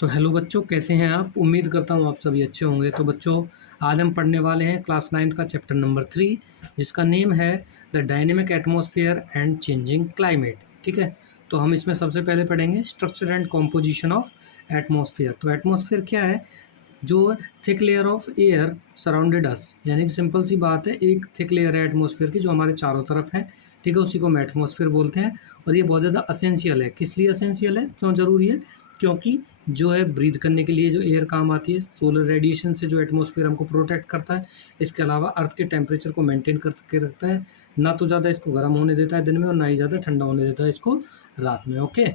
तो हेलो बच्चों, कैसे हैं आप? उम्मीद करता हूँ आप सभी अच्छे होंगे। तो बच्चों, आज हम पढ़ने वाले हैं क्लास 9 का चैप्टर नंबर 3, जिसका नेम है the dynamic atmosphere and changing climate. ठीक है, तो हम इसमें सबसे पहले पढ़ेंगे structure and composition of atmosphere. तो एटमॉस्फेयर क्या है? जो thick layer of air surrounded us, यानी कि सिंपल सी बात है, एक थिक लेयर है एटमॉस्फेयर की जो हमारे चारों तरफ है। ठीक है, उसी को हम एटमॉस्फेयर बोलते हैं। और ये बहुत ज़्यादा असेंशियल है। किस लिए असेंशियल है, क्यों ज़रूरी है? क्योंकि जो है ब्रीथ करने के लिए जो एयर काम आती है, सोलर रेडिएशन से जो एटमॉस्फेयर हमको प्रोटेक्ट करता है। इसके अलावा अर्थ के टेम्परेचर को मेंटेन करके रखता है। ना तो ज़्यादा इसको गर्म होने देता है दिन में, और ना ही ज़्यादा ठंडा होने देता है इसको रात में। ओके,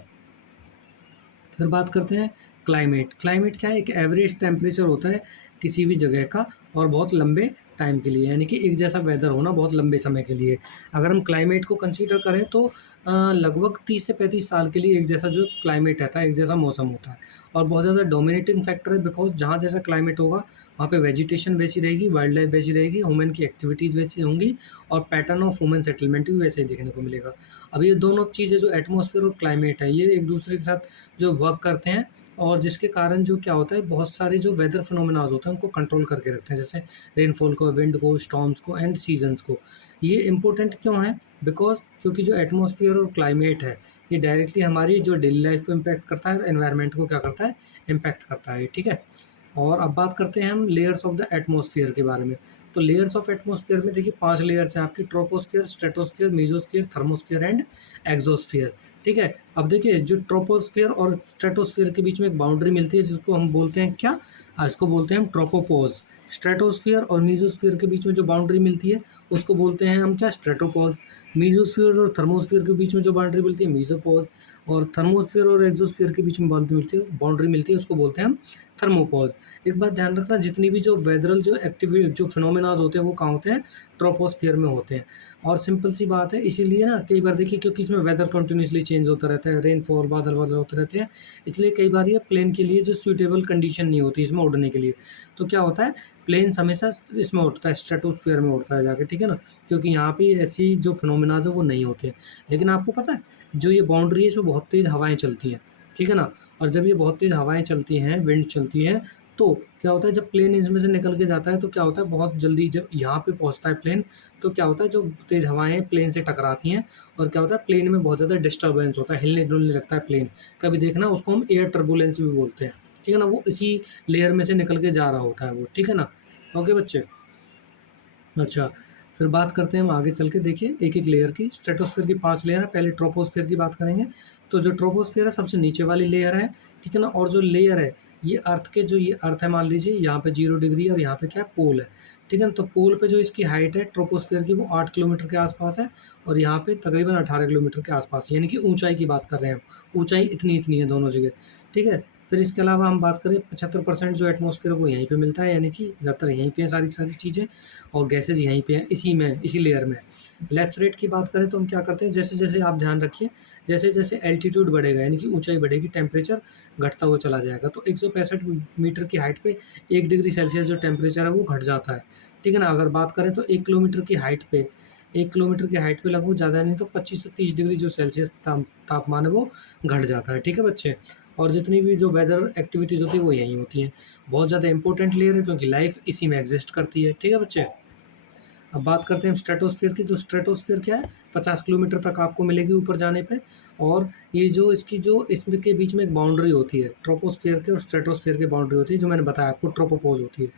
फिर बात करते हैं क्लाइमेट। क्लाइमेट क्या है? एक एवरेज टेम्परेचर होता है किसी भी जगह का, और बहुत लंबे टाइम के लिए, यानी कि एक जैसा वेदर होना बहुत लंबे समय के लिए। अगर हम क्लाइमेट को कंसीडर करें तो लगभग 30 से 35 साल के लिए एक जैसा जो क्लाइमेट रहता है, एक जैसा मौसम होता है। और बहुत ज़्यादा डोमिनेटिंग फैक्टर है, बिकॉज जहाँ जैसा क्लाइमेट होगा वहाँ पे वेजिटेशन वैसी रहेगी, वाइल्ड लाइफ वैसी रहेगी, ह्यूमन की एक्टिविटीज़ वैसी होंगी, और पैटर्न ऑफ ह्यूमन सेटलमेंट भी वैसे ही देखने को मिलेगा। अब ये दोनों चीज़ें, जो एटमॉस्फेयर और क्लाइमेट है, ये एक दूसरे के साथ जो वर्क करते हैं, और जिसके कारण जो क्या होता है, बहुत सारे जो वेदर फिनोमेनाज होते हैं उनको कंट्रोल करके रखते हैं, जैसे रेनफॉल को, विंड को, स्टॉर्म्स को एंड सीजन्स को। ये इंपॉर्टेंट क्यों है? बिकॉज क्योंकि जो एटमॉस्फेयर और क्लाइमेट है, ये डायरेक्टली हमारी जो डेली लाइफ को इम्पैक्ट करता है, और एनवायरनमेंट को क्या करता है, इम्पैक्ट करता है। ठीक है, और अब बात करते हैं हम लेयर्स ऑफ द एटमॉस्फेयर के बारे में। तो लेयर्स ऑफ एटमॉस्फेयर में देखिए 5 लेयर्स हैं आपकी: troposphere, stratosphere, mesosphere, thermosphere and exosphere. ठीक है, अब देखिए जो ट्रोपोस्फियर और स्ट्रेटोस्फियर के बीच में एक बाउंड्री मिलती है, जिसको हम बोलते हैं क्या? इसको बोलते हैं हम ट्रोपोपॉज। स्ट्रेटोस्फियर और मेसोस्फियर के बीच में जो बाउंड्री मिलती है, उसको बोलते हैं हम क्या? स्ट्रेटोपॉज। मेसोस्फियर और थर्मोस्फियर के बीच में जो बाउंड्री मिलती है, मेसोपॉज। और थर्मोस्फियर और एक्सोस्फियर के बीच में बाउंड्री मिलती है, उसको बोलते हैं हम थर्मोपॉज। एक बात ध्यान रखना, जितनी भी जो वेदरल जो एक्टिविटी जो फिनोमेनाज होते हैं, वो कहाँ होते हैं? ट्रोपोस्फियर में होते हैं। और सिंपल सी बात है, इसीलिए ना कई बार देखिए, क्योंकि इसमें वेदर कंटिन्यूसली चेंज होता रहता है, रेनफॉल, बादल बादल होते रहते हैं, इसलिए कई बार ये प्लेन के लिए जो सूटेबल कंडीशन नहीं होती इसमें उड़ने के लिए। तो क्या होता है, प्लेन हमेशा इसमें उड़ता है, स्ट्रेटोस्फीयर में उड़ता है जाके। ठीक है ना, क्योंकि यहाँ पे ऐसी जो फिनोमेनाज है वो नहीं होते हैं। लेकिन आपको पता है, जो ये बाउंड्री है, इसमें बहुत तेज़ हवाएं चलती हैं। ठीक है ना, और जब ये बहुत तेज़ हवाएं चलती हैं, विंड चलती हैं, तो क्या होता है, जब प्लेन इसमें से निकल के जाता है, तो क्या होता है, बहुत जल्दी जब यहाँ पे पहुँचता है प्लेन, तो क्या होता है, जो तेज़ हवाएं प्लेन से टकराती हैं, और क्या होता है, प्लेन में बहुत ज़्यादा डिस्टर्बेंस होता है, हिलने डुलने लगता है प्लेन। कभी देखना, उसको हम एयर टर्बुलेंस भी बोलते हैं। ठीक है ना, वो इसी लेयर में से निकल के जा रहा होता है वो। ठीक है ना, ओके बच्चे। अच्छा, फिर बात करते हैं हम आगे चल के। देखिए एक एक लेयर की, स्ट्रेटोस्फीयर की 5 लेयर है। पहले ट्रोपोस्फीयर की बात करेंगे। तो जो ट्रोपोस्फीयर है, सबसे नीचे वाली लेयर है। ठीक है ना, और जो लेयर है, ये अर्थ के, जो ये अर्थ है, मान लीजिए यहाँ पे 0 डिग्री, और यहाँ पे क्या है, पोल है। ठीक है ना, तो पोल पे जो इसकी हाइट है ट्रोपोस्फीयर की, वो 8 किलोमीटर के आसपास है, और यहाँ पे तकरीबन 18 किलोमीटर के आसपास, यानी कि ऊंचाई की बात कर रहे हैं हम। ऊंचाई इतनी इतनी है दोनों जगह। ठीक है, फिर इसके अलावा हम बात करें, 75% जो एटमॉस्फेयर वो यहीं पे मिलता है, यानी कि ज़्यादातर यहीं पे है सारी की सारी चीज़ें, और गैसेज यहीं पे हैं, इसी में, इसी लेयर में। लैप्स रेट की बात करें तो हम क्या करते हैं, जैसे जैसे आप ध्यान रखिए, जैसे जैसे एल्टीट्यूड बढ़ेगा, यानी कि ऊंचाई बढ़ेगी, टेम्परेचर घटता हुआ चला जाएगा। तो 165 मीटर की हाइट पे 1 डिग्री सेल्सियस जो टेम्परेचर है वो घट जाता है। ठीक है ना, अगर बात करें तो 1 किलोमीटर की हाइट पे, 1 किलोमीटर की हाइट पे लगभग ज़्यादा नहीं तो 25 से 30 डिग्री जो सेल्सियस तापमान है वो घट जाता है। ठीक है बच्चे, और जितनी भी जो वेदर एक्टिविटीज़ होती है वो यहीं होती हैं। बहुत ज़्यादा इंपॉर्टेंट लेयर है, क्योंकि लाइफ इसी में एग्जिस्ट करती है। ठीक है बच्चे, अब बात करते हैं स्ट्रेटोस्फीयर की। तो स्ट्रेटोस्फीयर क्या है, 50 किलोमीटर तक आपको मिलेगी ऊपर जाने पे। और ये जो इसकी जो इसमें के बीच में एक बाउंड्री होती है, ट्रोपोस्फीयर के और स्ट्रेटोस्फीयर की बाउंड्री होती है, जो मैंने बताया आपको, ट्रोपोपोज होती है।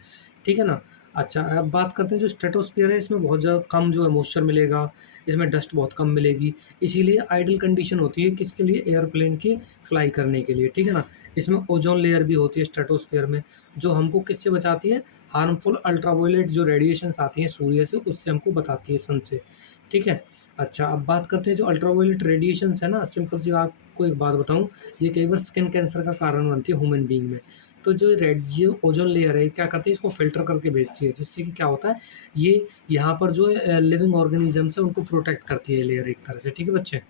ठीक है ना। अच्छा, अब बात करते हैं जो स्ट्रेटोस्फीयर है, इसमें बहुत ज़्यादा कम जो है मॉइस्चर मिलेगा, इसमें डस्ट बहुत कम मिलेगी, इसीलिए आइडल कंडीशन होती है किसके लिए, एयरप्लेन के फ्लाई करने के लिए। ठीक है ना, इसमें ओजोन लेयर भी होती है स्ट्रेटोस्फीयर में, जो हमको किससे बचाती है, हार्मफुल अल्ट्रावायलेट जो रेडिएशंस आती हैं सूर्य से, उससे हमको बताती है, सन से। ठीक है। अच्छा, अब बात करते हैं जो अल्ट्रावायलेट रेडिएशंस है ना, सिंपल सी आपको एक बात बताऊं, ये कई बार स्किन कैंसर का कारण बनती है ह्यूमन बीइंग में। तो जो रेड ये ओजोन लेयर है, ये क्या करती है, इसको फिल्टर करके भेजती है, जिससे कि क्या होता है, ये यहाँ पर जो लिविंग ऑर्गेनिजम्स है उनको प्रोटेक्ट करती है लेयर, एक तरह से। ठीक है बच्चे,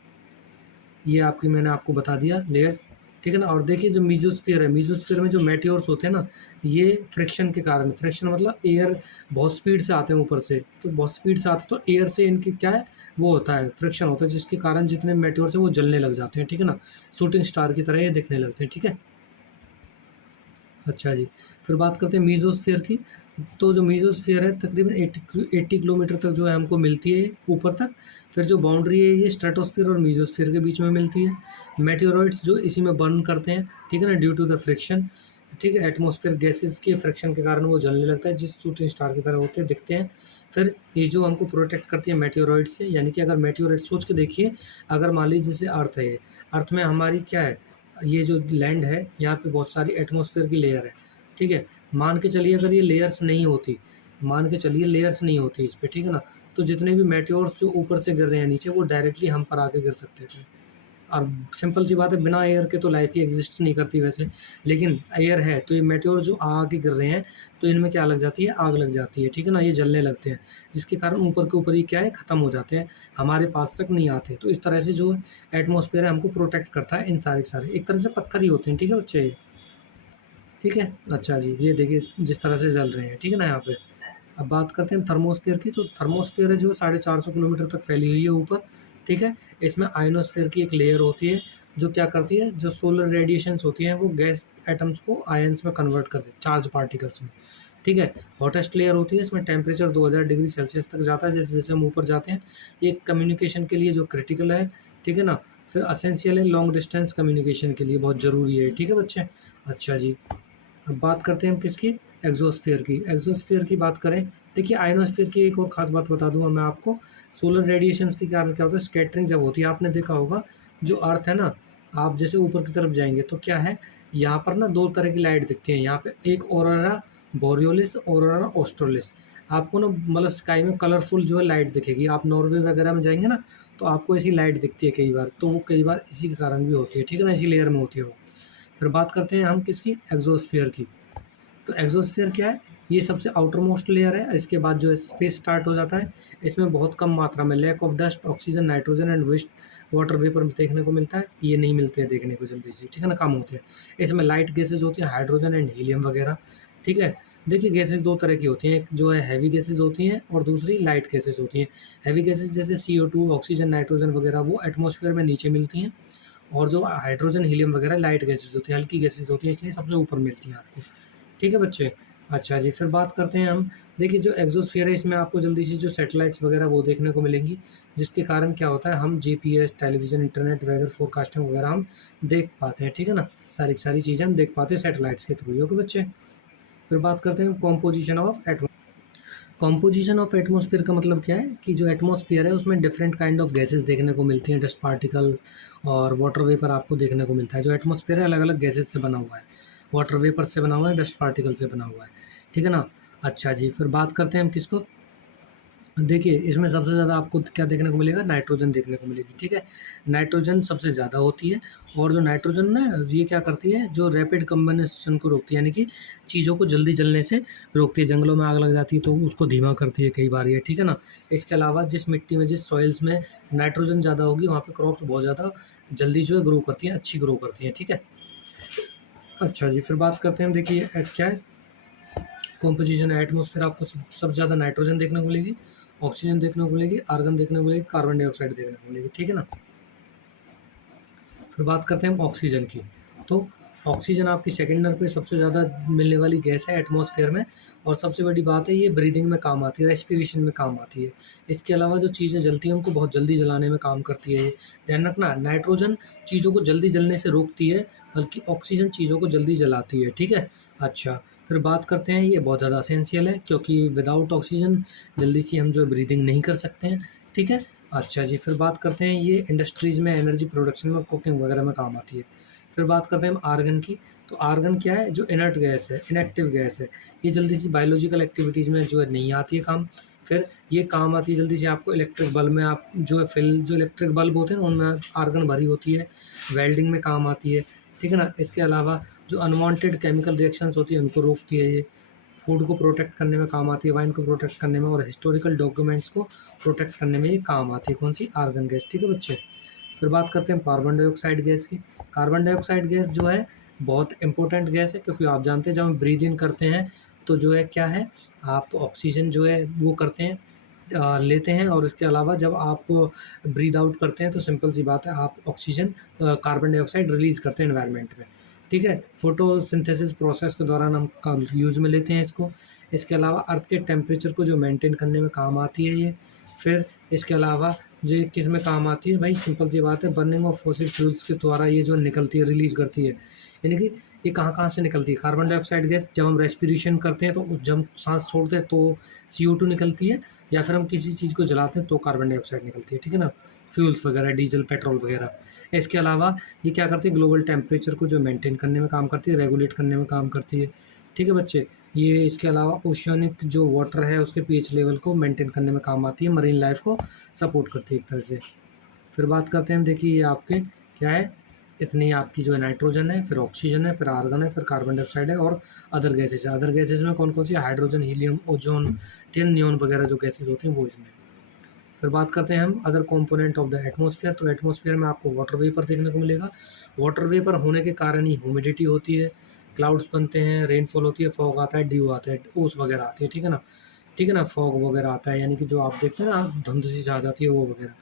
ये आपकी मैंने आपको बता दिया लेयर्स। ठीक है ना, और देखिए जो मीजोस्फीयर है, मीजोस्फीयर में जो मेटियोर्स होते हैं ना, ये फ्रिक्शन के कारण, फ्रिक्शन मतलब एयर बहुत स्पीड से आते हैं ऊपर से, तो बहुत स्पीड से आते हैं, तो एयर से इनकी क्या है, वो होता है, फ्रिक्शन होता है, जिसके कारण जितने मेटियोर्स हैं वो जलने लग जाते हैं। ठीक है ना, शूटिंग स्टार की तरह ये दिखने लगते हैं। ठीक है, अच्छा जी, फिर बात करते हैं मीज़ोस्फीयर की। तो जो मीज़ोस्फीयर है तकरीबन 80 किलोमीटर तक जो है हमको मिलती है ऊपर तक। फिर जो बाउंड्री है ये स्ट्रेटोस्फीयर और मीज़ोस्फीयर के बीच में मिलती है। मेटेओरॉइड्स जो इसी में बर्न करते हैं, ठीक है ना, ड्यू टू द फ्रिक्शन, ठीक है, एटमॉस्फेयर गैसेज़ के फ्रिक्शन के कारण वो जलने लगता है, जिस शूटिंग स्टार की तरह होते हैं, दिखते हैं। फिर ये जो हमको प्रोटेक्ट करती है मेटेओरॉइड से, यानी कि अगर मेटेओरॉइड सोच के देखिए, अगर मान लीजिए जैसे अर्थ है ये, अर्थ में हमारी क्या है, ये जो लैंड है यहाँ पे बहुत सारी एटमॉस्फेयर की लेयर है, ठीक है। मान के चलिए अगर ये लेयर्स नहीं होती, मान के चलिए लेयर्स नहीं होती इस पे, ठीक है ना, तो जितने भी मेटेओर्स जो ऊपर से गिर रहे हैं नीचे, वो डायरेक्टली हम पर आके गिर सकते थे। और सिंपल सी बात है, बिना एयर के तो लाइफ ही एग्जिस्ट नहीं करती वैसे, लेकिन एयर है तो ये मेटेओर जो आके गिर रहे हैं, तो इनमें क्या लग जाती है, आग लग जाती है, ठीक है ना, ये जलने लगते हैं, जिसके कारण ऊपर के ऊपर ही क्या है, ख़त्म हो जाते हैं, हमारे पास तक नहीं आते। तो इस तरह से जो एटमॉस्फेयर है हमको प्रोटेक्ट करता है, इन सारे के सारे एक तरह से पत्थर ही होते हैं, ठीक है बच्चे, ठीक है। अच्छा जी, ये देखिए जिस तरह से जल रहे हैं, ठीक है ना यहाँ पे। अब बात करते हैं थर्मोस्फेयर की। तो थर्मोस्फेयर है जो 450 किलोमीटर तक फैली हुई है ऊपर, ठीक है। इसमें आयनोस्फेयर की एक लेयर होती है, जो क्या करती है, जो सोलर रेडिएशंस होती हैं वो गैस एटम्स को आयंस में कन्वर्ट कर देती है, चार्ज पार्टिकल्स में, ठीक है। हॉटेस्ट लेयर होती है, इसमें टेम्परेचर 2000 डिग्री सेल्सियस तक जाता है जैसे जैसे हम ऊपर जाते हैं। ये कम्युनिकेशन के लिए जो क्रिटिकल है, ठीक है ना। फिर असेंशियल है लॉन्ग डिस्टेंस कम्युनिकेशन के लिए, बहुत ज़रूरी है, ठीक है बच्चे। अच्छा जी, अब बात करते हैं हम किसकी, एग्जोस्फीयर की। एग्जोस्फीयर की बात करें, देखिए आयनोस्फीयर की एक और ख़ास बात बता दूंगा मैं आपको। सोलर रेडिएशंस के कारण क्या होता है, स्कैटरिंग जब होती है, आपने देखा होगा जो अर्थ है ना, आप जैसे ऊपर की तरफ जाएंगे तो क्या है, यहाँ पर ना दो तरह की लाइट दिखती है यहाँ पे, एक ऑरोरा बोरियोलिस, ऑरोरा ऑस्ट्रेलिस। आपको ना मतलब स्काई में कलरफुल जो है लाइट दिखेगी, आप नॉर्वे वगैरह में जाएंगे ना, तो आपको ऐसी लाइट दिखती है कई बार, तो वो कई बार इसी के कारण भी होती है, ठीक है ना, इसी लेयर में होती है वो। फिर बात करते हैं हम किसकी, एग्जोस्फीयर की। तो एग्जोस्फीयर क्या है, ये सबसे आउटर मोस्ट लेयर है, इसके बाद जो है स्पेस स्टार्ट हो जाता है। इसमें बहुत कम मात्रा में lack of dust, oxygen, nitrogen and waste water vapour देखने को मिलता है, ये नहीं मिलते हैं देखने को जल्दी से, ठीक है ना, कम होते हैं। इसमें लाइट गैसेज होती हैं, हाइड्रोजन एंड हीलियम वगैरह, ठीक है। देखिए गैसेज दो तरह की होती हैं, एक जो है हैवी गैसेज होती हैं और दूसरी लाइट गैसेज होती हैं। हैवी गैसेज जैसे CO2, ऑक्सीजन, नाइट्रोजन वगैरह वो एटमॉस्फेयर में नीचे मिलती हैं, और जो हाइड्रोजन, हीलियम वगैरह लाइट गैसेज होती हैं, हल्की गैसेज होती हैं, इसलिए सबसे ऊपर मिलती हैं आपको, ठीक है बच्चे। अच्छा जी, फिर बात करते हैं हम, देखिए जो एग्जोस्फीयर है इसमें आपको जल्दी से जो सैटेलाइट्स वगैरह वो देखने को मिलेंगी, जिसके कारण क्या होता है, हम GPS, television, internet, weather forecasting वगैरह हम देख पाते हैं, ठीक है ना, सारी की सारी चीज़ें हम देख पाते हैं सैटेलाइट्स के थ्रू, ओके बच्चे। फिर बात करते हैं composition of atmosphere. Composition of atmosphere का मतलब क्या है कि जो एटमॉस्फेयर है उसमें डिफरेंट काइंड ऑफ गैसेस देखने को मिलती हैं, डस्ट पार्टिकल और वाटर वेपर आपको देखने को मिलता है। जो एटमॉस्फेयर है अलग अलग गैसेस से बना हुआ है, वाटर वेपर से बना हुआ है, डस्ट पार्टिकल से बना हुआ है, ठीक है ना। अच्छा जी, फिर बात करते हैं हम किसको, देखिए इसमें सबसे ज़्यादा आपको क्या देखने को मिलेगा, नाइट्रोजन देखने को मिलेगी, ठीक है। नाइट्रोजन सबसे ज़्यादा होती है, और जो नाइट्रोजन ना ये क्या करती है, जो रैपिड कंबनेशन को रोकती है, यानी कि चीज़ों को जल्दी जलने से रोकती है। जंगलों में आग लग जाती है तो उसको धीमा करती है कई बार ये, ठीक है ना। इसके अलावा जिस मिट्टी में, जिस सॉइल्स में नाइट्रोजन ज़्यादा होगी वहाँ पे क्रॉप्स बहुत ज़्यादा जल्दी जो है ग्रो करती हैं, अच्छी ग्रो करती हैं, ठीक है। अच्छा जी, फिर बात करते हैं हम, देखिए क्या है कॉम्पोजिशन है, एटमॉस्फेयर आपको सबसे ज़्यादा नाइट्रोजन देखने को मिलेगी, ऑक्सीजन देखने को मिलेगी, आर्गन देखने को मिलेगी, कार्बन डाइऑक्साइड देखने को मिलेगी, ठीक है ना। फिर बात करते हैं हम ऑक्सीजन की। तो ऑक्सीजन आपकी सेकंड नंबर पे सबसे ज़्यादा मिलने वाली गैस है एटमॉस्फेयर में, और सबसे बड़ी बात है ये ब्रीदिंग में काम आती है, रेस्पिरेशन में काम आती है। इसके अलावा जो चीज़ें जलती हैं उनको बहुत जल्दी जलाने में काम करती है ये, ध्यान रखना। नाइट्रोजन चीज़ों को जल्दी जलने से रोकती है, बल्कि ऑक्सीजन चीज़ों को जल्दी जलाती है, ठीक है। अच्छा, फिर बात करते हैं, ये बहुत ज़्यादा एसेंशियल है क्योंकि विदाउट ऑक्सीजन जल्दी से हम जो है ब्रीदिंग नहीं कर सकते हैं, ठीक है। अच्छा जी, फिर बात करते हैं, ये इंडस्ट्रीज़ में एनर्जी प्रोडक्शन में, कुकिंग वगैरह में काम आती है। फिर बात करते हैं हम आर्गन की। तो आर्गन क्या है, जो इनर्ट गैस है, इनएक्टिव गैस है, ये जल्दी से बायोलॉजिकल एक्टिविटीज़ में जो है नहीं आती है काम। फिर ये काम आती है जल्दी से आपको इलेक्ट्रिक बल्ब में, आप जो है फिल जो इलेक्ट्रिक बल्ब होते हैं ना उनमें आर्गन भरी होती है, वेल्डिंग में काम आती है, ठीक है ना। इसके अलावा जो अनवांटेड केमिकल रिएक्शंस होती है उनको रोकती है ये, फूड को प्रोटेक्ट करने में काम आती है, वाइन को प्रोटेक्ट करने में, और हिस्टोरिकल डॉक्यूमेंट्स को प्रोटेक्ट करने में ये काम आती है, कौन सी, आर्गन गैस, ठीक है बच्चे। फिर बात करते हैं कार्बन डाइऑक्साइड गैस की। कार्बन डाइऑक्साइड गैस जो है बहुत इंपॉर्टेंट गैस है, क्योंकि आप जानते हैं जब हम ब्रीद इन करते हैं तो जो है क्या है, आप ऑक्सीजन जो है वो करते हैं, लेते हैं, और इसके अलावा जब आप ब्रीद आउट करते हैं तो सिंपल सी बात है आप ऑक्सीजन, कार्बन डाइऑक्साइड रिलीज़ करते हैं एनवायरनमेंट में, ठीक है, फोटोसिंथेसिस प्रोसेस के दौरान हम काम यूज़ में लेते हैं इसको। इसके अलावा अर्थ के टेम्परेचर को जो मेंटेन करने में काम आती है ये। फिर इसके अलावा जो ये किस में काम आती है भाई, सिंपल सी बात है, बर्निंग ऑफ फॉसिल फ्यूल्स के द्वारा ये जो निकलती है, रिलीज़ करती है। यानी कि ये कहाँ-कहाँ से निकलती है? कार्बन डाइऑक्साइड गैस जब हम रेस्पिरेशन करते हैं तो जब हम साँस छोड़ते हैं तो CO2 निकलती है, या फिर हम किसी चीज़ को जलाते हैं तो कार्बन डाइऑक्साइड निकलती है, ठीक है ना? फ्यूल्स वगैरह, डीज़ल, पेट्रोल वगैरह। इसके अलावा ये क्या करती है, ग्लोबल टेम्परेचर को जो मेंटेन करने में काम करती है, रेगुलेट करने में काम करती है, ठीक है बच्चे। ये इसके अलावा ओशियनिक जो वाटर है उसके पीएच लेवल को मेंटेन करने में काम आती है, मरीन लाइफ को सपोर्ट करती है एक तरह से। फिर बात करते हैं, देखिए ये आपके क्या है, इतनी आपकी जो है नाइट्रोजन है, फिर ऑक्सीजन है, फिर आर्गन है, फिर कार्बन डाइऑक्साइड है और अदर गैसेज है। अदर गैसेज में कौन कौन सी, hydrogen, helium, ozone, tin, neon वगैरह जो गैसेज होते हैं वो इसमें। फिर बात करते हैं हम other component of the atmosphere. तो एटमॉस्फेयर में आपको वाटर वेपर देखने को मिलेगा। वाटर वेपर होने के कारण ही ह्यूमिडिटी होती है, क्लाउड्स बनते हैं, रेनफॉल होती है, फॉग आता है, ड्यू आता है, ओस वगैरह आती है, ठीक है ना? ठीक है ना? फॉग वगैरह आता है, यानी कि जो आप देखते हैं ना, धुंध सी छा जाती है वो वगैरह।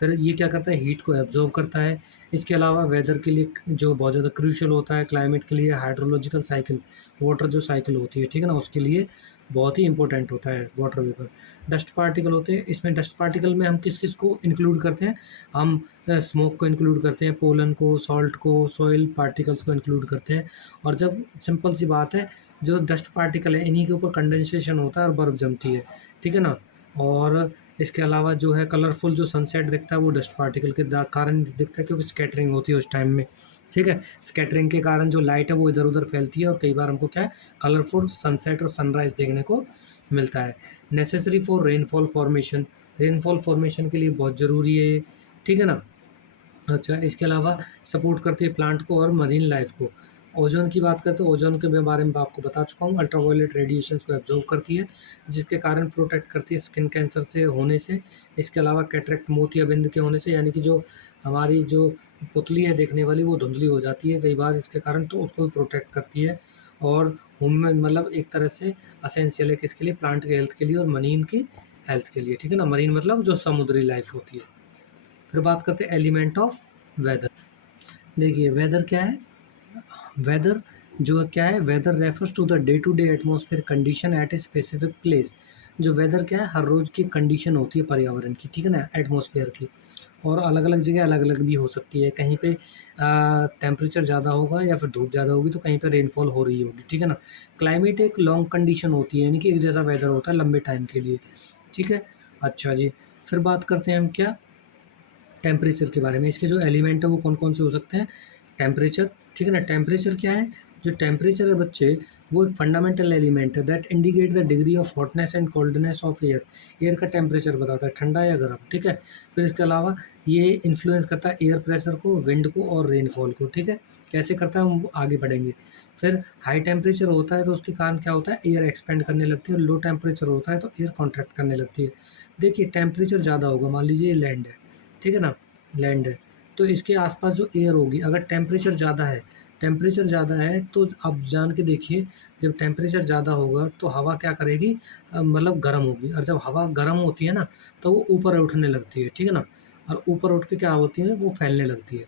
फिर ये क्या करता है, हीट को एब्जॉर्ब करता है। इसके अलावा वेदर के लिए जो बहुत ज़्यादा क्रूशियल होता है, क्लाइमेट के लिए हाइड्रोलॉजिकल साइकिल, वाटर जो साइकिल होती है, ठीक है ना, उसके लिए बहुत ही इंपॉर्टेंट होता है वाटर वेपर। डस्ट पार्टिकल होते हैं, इसमें डस्ट पार्टिकल में हम किस किस को इंक्लूड करते हैं, हम स्मोक को इंक्लूड करते हैं, पोलन को, सॉल्ट को, सॉइल पार्टिकल्स को इंक्लूड करते हैं। और जब सिंपल सी बात है, जो डस्ट पार्टिकल है इन्हीं के ऊपर कंडेंसेशन होता है और बर्फ़ जमती है, ठीक है ना? और इसके अलावा जो है कलरफुल जो सनसेट दिखता है वो डस्ट पार्टिकल के कारण दिखता है, क्योंकि स्कैटरिंग होती है उस टाइम में, ठीक है? स्कैटरिंग के कारण जो लाइट है वो इधर-उधर फैलती है और कई बार हमको क्या है, कलरफुल सनसेट और सनराइज़ देखने को मिलता है। Necessary for rainfall formation, rainfall formation के लिए बहुत ज़रूरी है ये, ठीक है ना? अच्छा, इसके अलावा सपोर्ट करती है प्लांट को और मरीन लाइफ को। ओज़ोन की बात करें तो ओज़ोन के बारे में आपको बता चुका हूँ, अल्ट्रावायलेट रेडिएशंस को एब्ज़ॉर्ब करती है, जिसके कारण प्रोटेक्ट करती है स्किन कैंसर से होने से। इसके अलावा कैटरेक्ट, मोतियाबिंद के होने से, यानी कि जो हमारी जो पुतली है देखने वाली वो धुंधली हो जाती है कई बार इसके कारण, तो उसको भी प्रोटेक्ट करती है। और ह्यूमन मतलब एक तरह से एसेंशियल है किसके लिए, प्लांट के हेल्थ के लिए और मरीन की हेल्थ के लिए, ठीक है ना? मरीन मतलब जो समुद्री लाइफ होती है। फिर बात करते हैं एलिमेंट ऑफ वेदर। देखिए वेदर क्या है, वेदर जो क्या है, weather refers to the day to day atmosphere condition at a specific place. जो वेदर क्या है, हर रोज़ की कंडीशन होती है पर्यावरण की, ठीक है ना, एटमॉस्फेयर की। और अलग अलग जगह अलग अलग भी हो सकती है, कहीं पे टेम्परेचर ज़्यादा होगा या फिर धूप ज़्यादा होगी, तो कहीं पे रेनफॉल हो रही होगी, ठीक है ना। क्लाइमेट एक लॉन्ग कंडीशन होती है, यानी कि एक जैसा वेदर होता है लंबे टाइम के लिए, ठीक है। अच्छा जी, फिर बात करते हैं हम क्या, टेम्परेचर के बारे में। इसके जो एलिमेंट है वो कौन कौन से हो सकते हैं, टेम्परेचर, ठीक है ना। टेम्परेचर क्या है, जो टेम्परेचर है बच्चे, वो एक फंडामेंटल एलिमेंट है that indicate the degree of hotness and coldness of air. Air का टेम्परेचर बताता है ठंडा या गर्म, ठीक है। फिर इसके अलावा ये इन्फ्लुएंस करता है एयर प्रेशर को, विंड को और रेनफॉल को, ठीक है। कैसे करता है हम आगे बढ़ेंगे। फिर हाई टेम्परेचर होता है तो उसके कारण क्या होता है, एयर एक्सपेंड करने लगती है, और लो टेम्परेचर होता है तो एयर कॉन्ट्रैक्ट करने लगती है। देखिए टेम्परेचर ज़्यादा होगा, मान लीजिए ये लैंड है, ठीक है ना, लैंड है, तो इसके आसपास जो एयर होगी, अगर टेम्परेचर ज़्यादा है तो आप जान के देखिए, जब टेम्परेचर ज़्यादा होगा तो हवा क्या करेगी, मतलब गर्म होगी, और जब हवा गर्म होती है ना तो वो ऊपर उठने लगती है, ठीक है ना। और ऊपर उठ के क्या होती है, वो फैलने लगती है,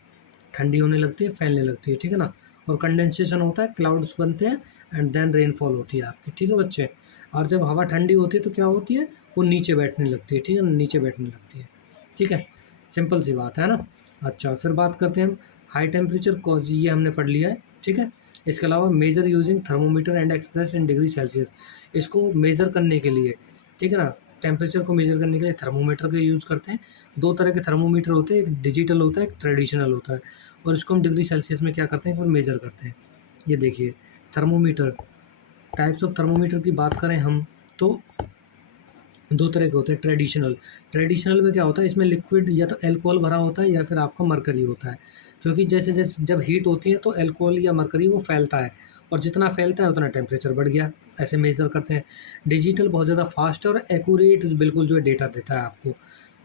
ठंडी होने लगती है, फैलने लगती है, ठीक है ना। और कंडेंसेशन होता है, क्लाउड्स बनते हैं, एंड देन रेनफॉल होती है आपकी, ठीक है बच्चे। और जब हवा ठंडी होती है तो क्या होती है, वो नीचे बैठने लगती है, ठीक है ना, नीचे बैठने लगती है, ठीक है। सिंपल सी बात है ना। अच्छा, फिर बात करते हैं हम हाई टेम्परेचर कॉज, ये हमने पढ़ लिया है, ठीक है। इसके अलावा measure using thermometer and express in degree celsius. इसको मेज़र करने के लिए, ठीक है ना, टेम्परेचर को मेज़र करने के लिए थर्मोमीटर का यूज़ करते हैं। दो तरह के थर्मोमीटर होते हैं, एक डिजिटल होता है, एक ट्रेडिशनल होता है। और इसको हम डिग्री सेल्सियस में क्या करते हैं, फिर मेज़र करते हैं। ये देखिए थर्मोमीटर, टाइप्स ऑफ थर्मोमीटर की बात करें हम तो दो तरह के होते हैं। ट्रेडिशनल में क्या होता है, इसमें लिक्विड या तो अल्कोहल भरा होता है या फिर आपका मरकरी होता है, क्योंकि जैसे जैसे जब हीट होती है तो अल्कोहल या मरकरी वो फैलता है, और जितना फैलता है उतना टेम्परेचर बढ़ गया, ऐसे मेजर करते हैं। डिजिटल बहुत ज़्यादा फास्ट और एक्यूरेट बिल्कुल जो है डेटा देता है आपको,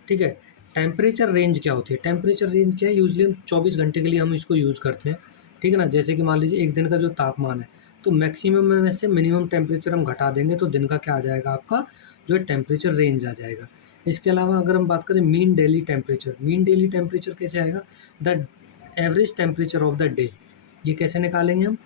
ठीक है। टेम्परेचर रेंज क्या होती है, टेम्परेचर रेंज क्या है, यूजली हम 24 घंटे के लिए हम इसको यूज़ करते हैं, ठीक है ना। जैसे कि मान लीजिए एक दिन का जो तापमान है, तो मैक्सिमम में से मिनिमम टेम्परेचर हम घटा देंगे तो दिन का क्या आ जाएगा आपका, जो है टेम्परेचर रेंज आ जाएगा। इसके अलावा अगर हम बात करें मीन डेली टेम्परेचर कैसे आएगा, the average temperature of the day, ये कैसे निकालेंगे हम?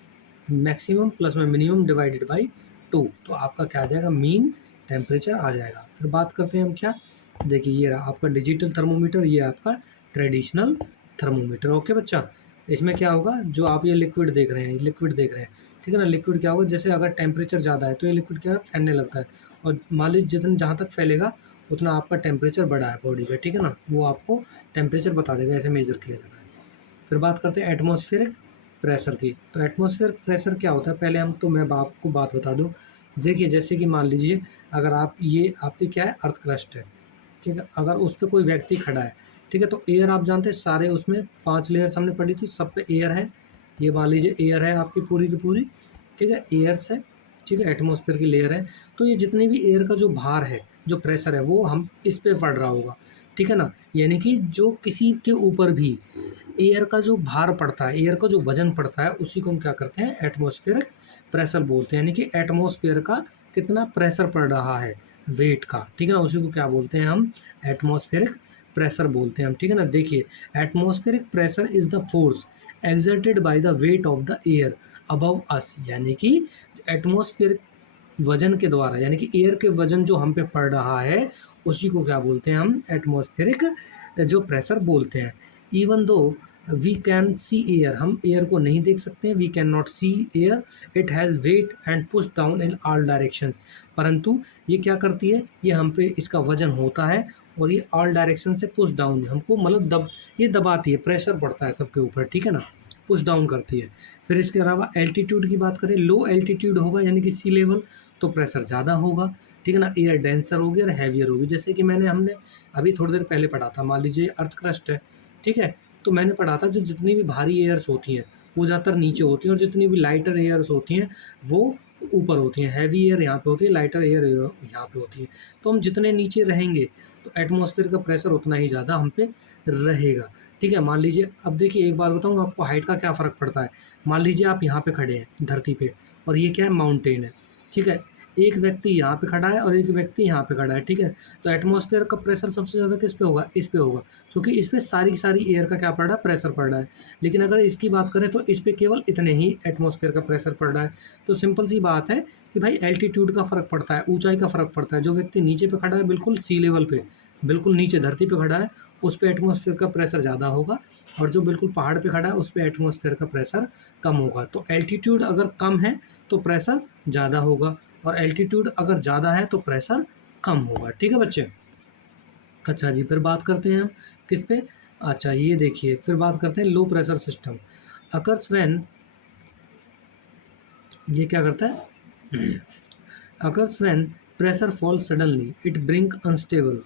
मैक्सिमम प्लस में मिनिमम डिवाइडेड बाई 2, तो आपका क्या आ जाएगा? मीन टेम्परेचर आ जाएगा। फिर बात करते हैं हम क्या, देखिए ये रहा आपका डिजिटल थर्मोमीटर, ये आपका ट्रेडिशनल थर्मोमीटर। ओके बच्चा, इसमें क्या होगा, जो आप ये लिक्विड देख रहे हैं, लिक्विड देख रहे हैं, ठीक है ना, लिक्विड क्या होगा, जैसे अगर टेम्परेचर ज़्यादा है तो ये लिक्विड क्या है, फैलने लगता है, और मान लीजिए जितना जहाँ तक फैलेगा उतना आपका टेम्परेचर बढ़ा है बॉडी का, ठीक है ना, वो आपको टेम्परेचर बता देगा, ऐसे मेजर किया जाता है। फिर बात करते हैं एटमॉस्फेरिक प्रेशर की। तो एटमॉस्फेरिक प्रेशर क्या होता है, पहले हम तो मैं आपको बात बता दूं। देखिए जैसे कि मान लीजिए अगर आप, ये आपकी क्या है, अर्थ क्रस्ट है, ठीक है, अगर उस पर कोई व्यक्ति खड़ा है, ठीक है, तो एयर आप जानते हैं सारे उसमें 5 लेयर हमने पढ़ी थी, सब पे एयर है। ये मान लीजिए एयर है आपकी पूरी की पूरी, ठीक है, एयर्स है, ठीक है, एटमॉस्फेयर की लेयर है। तो ये जितने भी एयर का जो भार है, जो प्रेशर है, वो हम इस पे पड़ रहा होगा, ठीक है ना, यानी कि जो किसी के ऊपर भी एयर का जो भार पड़ता है, एयर का जो वजन पड़ता है, उसी को हम क्या करते हैं, एटमॉस्फेरिक प्रेशर बोलते हैं, यानी कि एटमॉस्फेयर का कितना प्रेशर पड़ रहा है वेट का, ठीक है ना, उसी को क्या बोलते हैं हम, एटमॉस्फेरिक प्रेशर बोलते हैं हम, ठीक है ना। देखिए atmospheric pressure is the force exerted by the weight of the air above अस, यानी कि एटमॉस्फेरिक वजन के द्वारा, यानी कि एयर के वजन जो हम पे पड़ रहा है, उसी को क्या बोलते हैं हम, एटमॉस्फेरिक जो प्रेशर बोलते हैं। Even though we can see air, हम एयर को नहीं देख सकते हैं, we can not see air, it has wait and push down in all directions, परंतु ये क्या करती है, ये हम पे इसका वजन होता है और ये ऑल डायरेक्शन से पुश डाउन, हमको मतलब ये दबाती है, प्रेशर पड़ता है सबके ऊपर, ठीक है ना, पुश डाउन करती है। फिर इसके अलावा एल्टीट्यूड की बात करें, लो एल्टीट्यूड होगा यानी कि सी लेवल, तो प्रेशर ज़्यादा होगा, ठीक है ना, एयर डेंसर होगी और हैवियर होगी। जैसे कि हमने अभी थोड़ी देर पहले पढ़ा था, मान लीजिए अर्थ क्रस्ट है, ठीक है, तो मैंने पढ़ा था जो जितनी भी भारी एयर्स होती हैं वो ज़्यादातर नीचे होती हैं, और जितनी भी लाइटर एयर्स होती हैं वो ऊपर होती हैं। हैवी एयर यहाँ पे होती है, लाइटर एयर यहाँ पे होती है। तो हम जितने नीचे रहेंगे तो एटमॉस्फेयर का प्रेशर उतना ही ज़्यादा हम पे रहेगा, ठीक है। मान लीजिए अब देखिए एक बार बताऊँ आपको, हाइट का क्या फ़र्क पड़ता है। मान लीजिए आप यहाँ पे खड़े हैं धरती पे, और ये क्या है, माउंटेन है, ठीक है, एक व्यक्ति यहाँ पे खड़ा है और एक व्यक्ति यहाँ पे खड़ा है, ठीक है, तो एटमॉस्फेयर का प्रेशर सबसे ज़्यादा किस पे होगा, इस पे होगा, क्योंकि इस पे सारी की सारी एयर का क्या पड़ रहा है, प्रेशर पड़ रहा है। लेकिन अगर इसकी बात करें तो इस पे केवल इतने ही एटमॉस्फेयर का प्रेशर पड़ रहा है। तो सिंपल सी बात है कि भाई एल्टीट्यूड का फ़र्क पड़ता है, ऊंचाई का फ़र्क पड़ता है। जो व्यक्ति नीचे पे खड़ा है, बिल्कुल सी लेवल पे, बिल्कुल नीचे धरती पे खड़ा है, उस पे एटमॉस्फेयर का प्रेशर ज़्यादा होगा, और जो बिल्कुल पहाड़ पे खड़ा है उस पे एटमॉस्फेयर का प्रेशर कम होगा। तो एल्टीट्यूड अगर कम है तो प्रेशर ज़्यादा होगा, और एल्टीट्यूड अगर ज़्यादा है तो प्रेशर कम होगा, ठीक है बच्चे। अच्छा जी, फिर बात करते हैं हम किस पे, अच्छा ये देखिए, फिर बात करते हैं low pressure system occurs when, ये क्या करता है, occurs when pressure falls suddenly, it bring unstable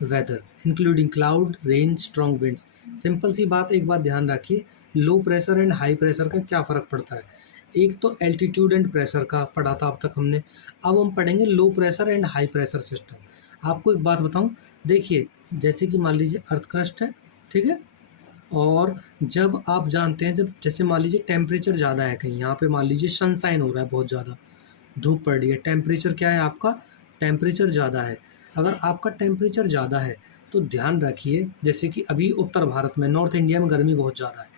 weather including cloud, rain, strong winds. Simple सी बात, एक बात ध्यान रखिए, low pressure and high pressure का क्या फ़र्क पड़ता है। एक तो एल्टीट्यूड एंड प्रेशर का पढ़ा था अब तक हमने, अब हम पढ़ेंगे लो pressure and high pressure system. आपको एक बात बताऊं, देखिए जैसे कि मान लीजिए अर्थ क्रस्ट है, ठीक है, और जब आप जानते हैं, जब जैसे मान लीजिए टेम्परेचर ज़्यादा है कहीं, यहाँ पे मान लीजिए सनसाइन हो रहा है, बहुत ज़्यादा धूप पड़ रही है, टेम्परेचर क्या है आपका, टेम्परेचर ज़्यादा है। अगर आपका टेम्परेचर ज़्यादा है तो ध्यान रखिए, जैसे कि अभी उत्तर भारत में, नॉर्थ इंडिया में गर्मी बहुत ज़्यादा है,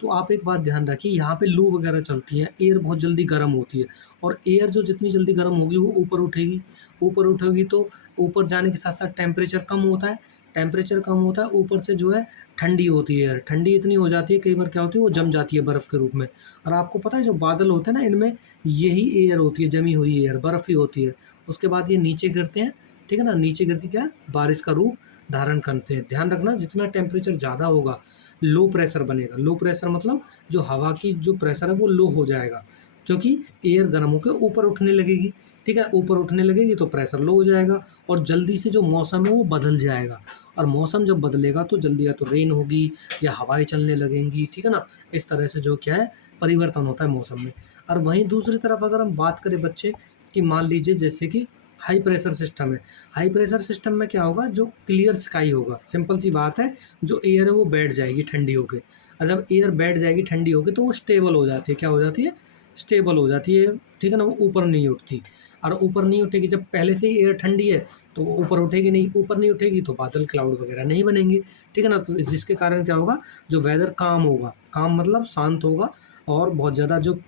तो आप एक बात ध्यान रखिए, यहाँ पे लू वगैरह चलती है, एयर बहुत जल्दी गर्म होती है, और एयर जो जितनी जल्दी गर्म होगी वो ऊपर उठेगी, ऊपर उठेगी तो ऊपर जाने के साथ साथ टेम्परेचर कम होता है, टेम्परेचर कम होता है, ऊपर से जो है ठंडी होती है, ठंडी इतनी हो जाती है, कई बार क्या होती है, वो जम जाती है बर्फ़ के रूप में। और आपको पता है जो बादल होते हैं ना, इनमें यही एयर होती है, जमी हुई एयर, बर्फ़ ही होती है। उसके बाद ये नीचे गिरते हैं, ठीक है ना, नीचे गिर के क्या बारिश का रूप धारण करते हैं। ध्यान रखना, जितना टेम्परेचर ज़्यादा होगा लो प्रेशर बनेगा। लो प्रेशर मतलब जो हवा की जो प्रेशर है वो लो हो जाएगा, क्योंकि एयर गर्म होकर ऊपर उठने लगेगी, ठीक है, ऊपर उठने लगेगी तो प्रेशर लो हो जाएगा, और जल्दी से जो मौसम है वो बदल जाएगा, और मौसम जब बदलेगा तो जल्दी या तो रेन होगी या हवाएं चलने लगेंगी, ठीक है ना। इस तरह से जो क्या है, परिवर्तन होता है मौसम में। और वहीं दूसरी तरफ अगर हम बात करें बच्चे, कि मान लीजिए जैसे कि हाई प्रेशर सिस्टम है, हाई प्रेशर सिस्टम में क्या होगा, जो क्लियर स्काई होगा, सिंपल सी बात है, जो एयर है वो बैठ जाएगी ठंडी होके, और जब एयर बैठ जाएगी ठंडी होके तो वो स्टेबल हो जाती है, क्या हो जाती है, स्टेबल हो जाती है, ठीक है ना, वो ऊपर नहीं उठती। और ऊपर नहीं उठेगी, जब पहले से ही एयर ठंडी है तो वो ऊपर उठेगी नहीं, ऊपर नहीं उठेगी तो बादल क्लाउड वगैरह नहीं बनेंगे, ठीक है ना। तो जिसके कारण क्या होगा, जो वेदर काम होगा, काम मतलब शांत होगा, और बहुत ज़्यादा जो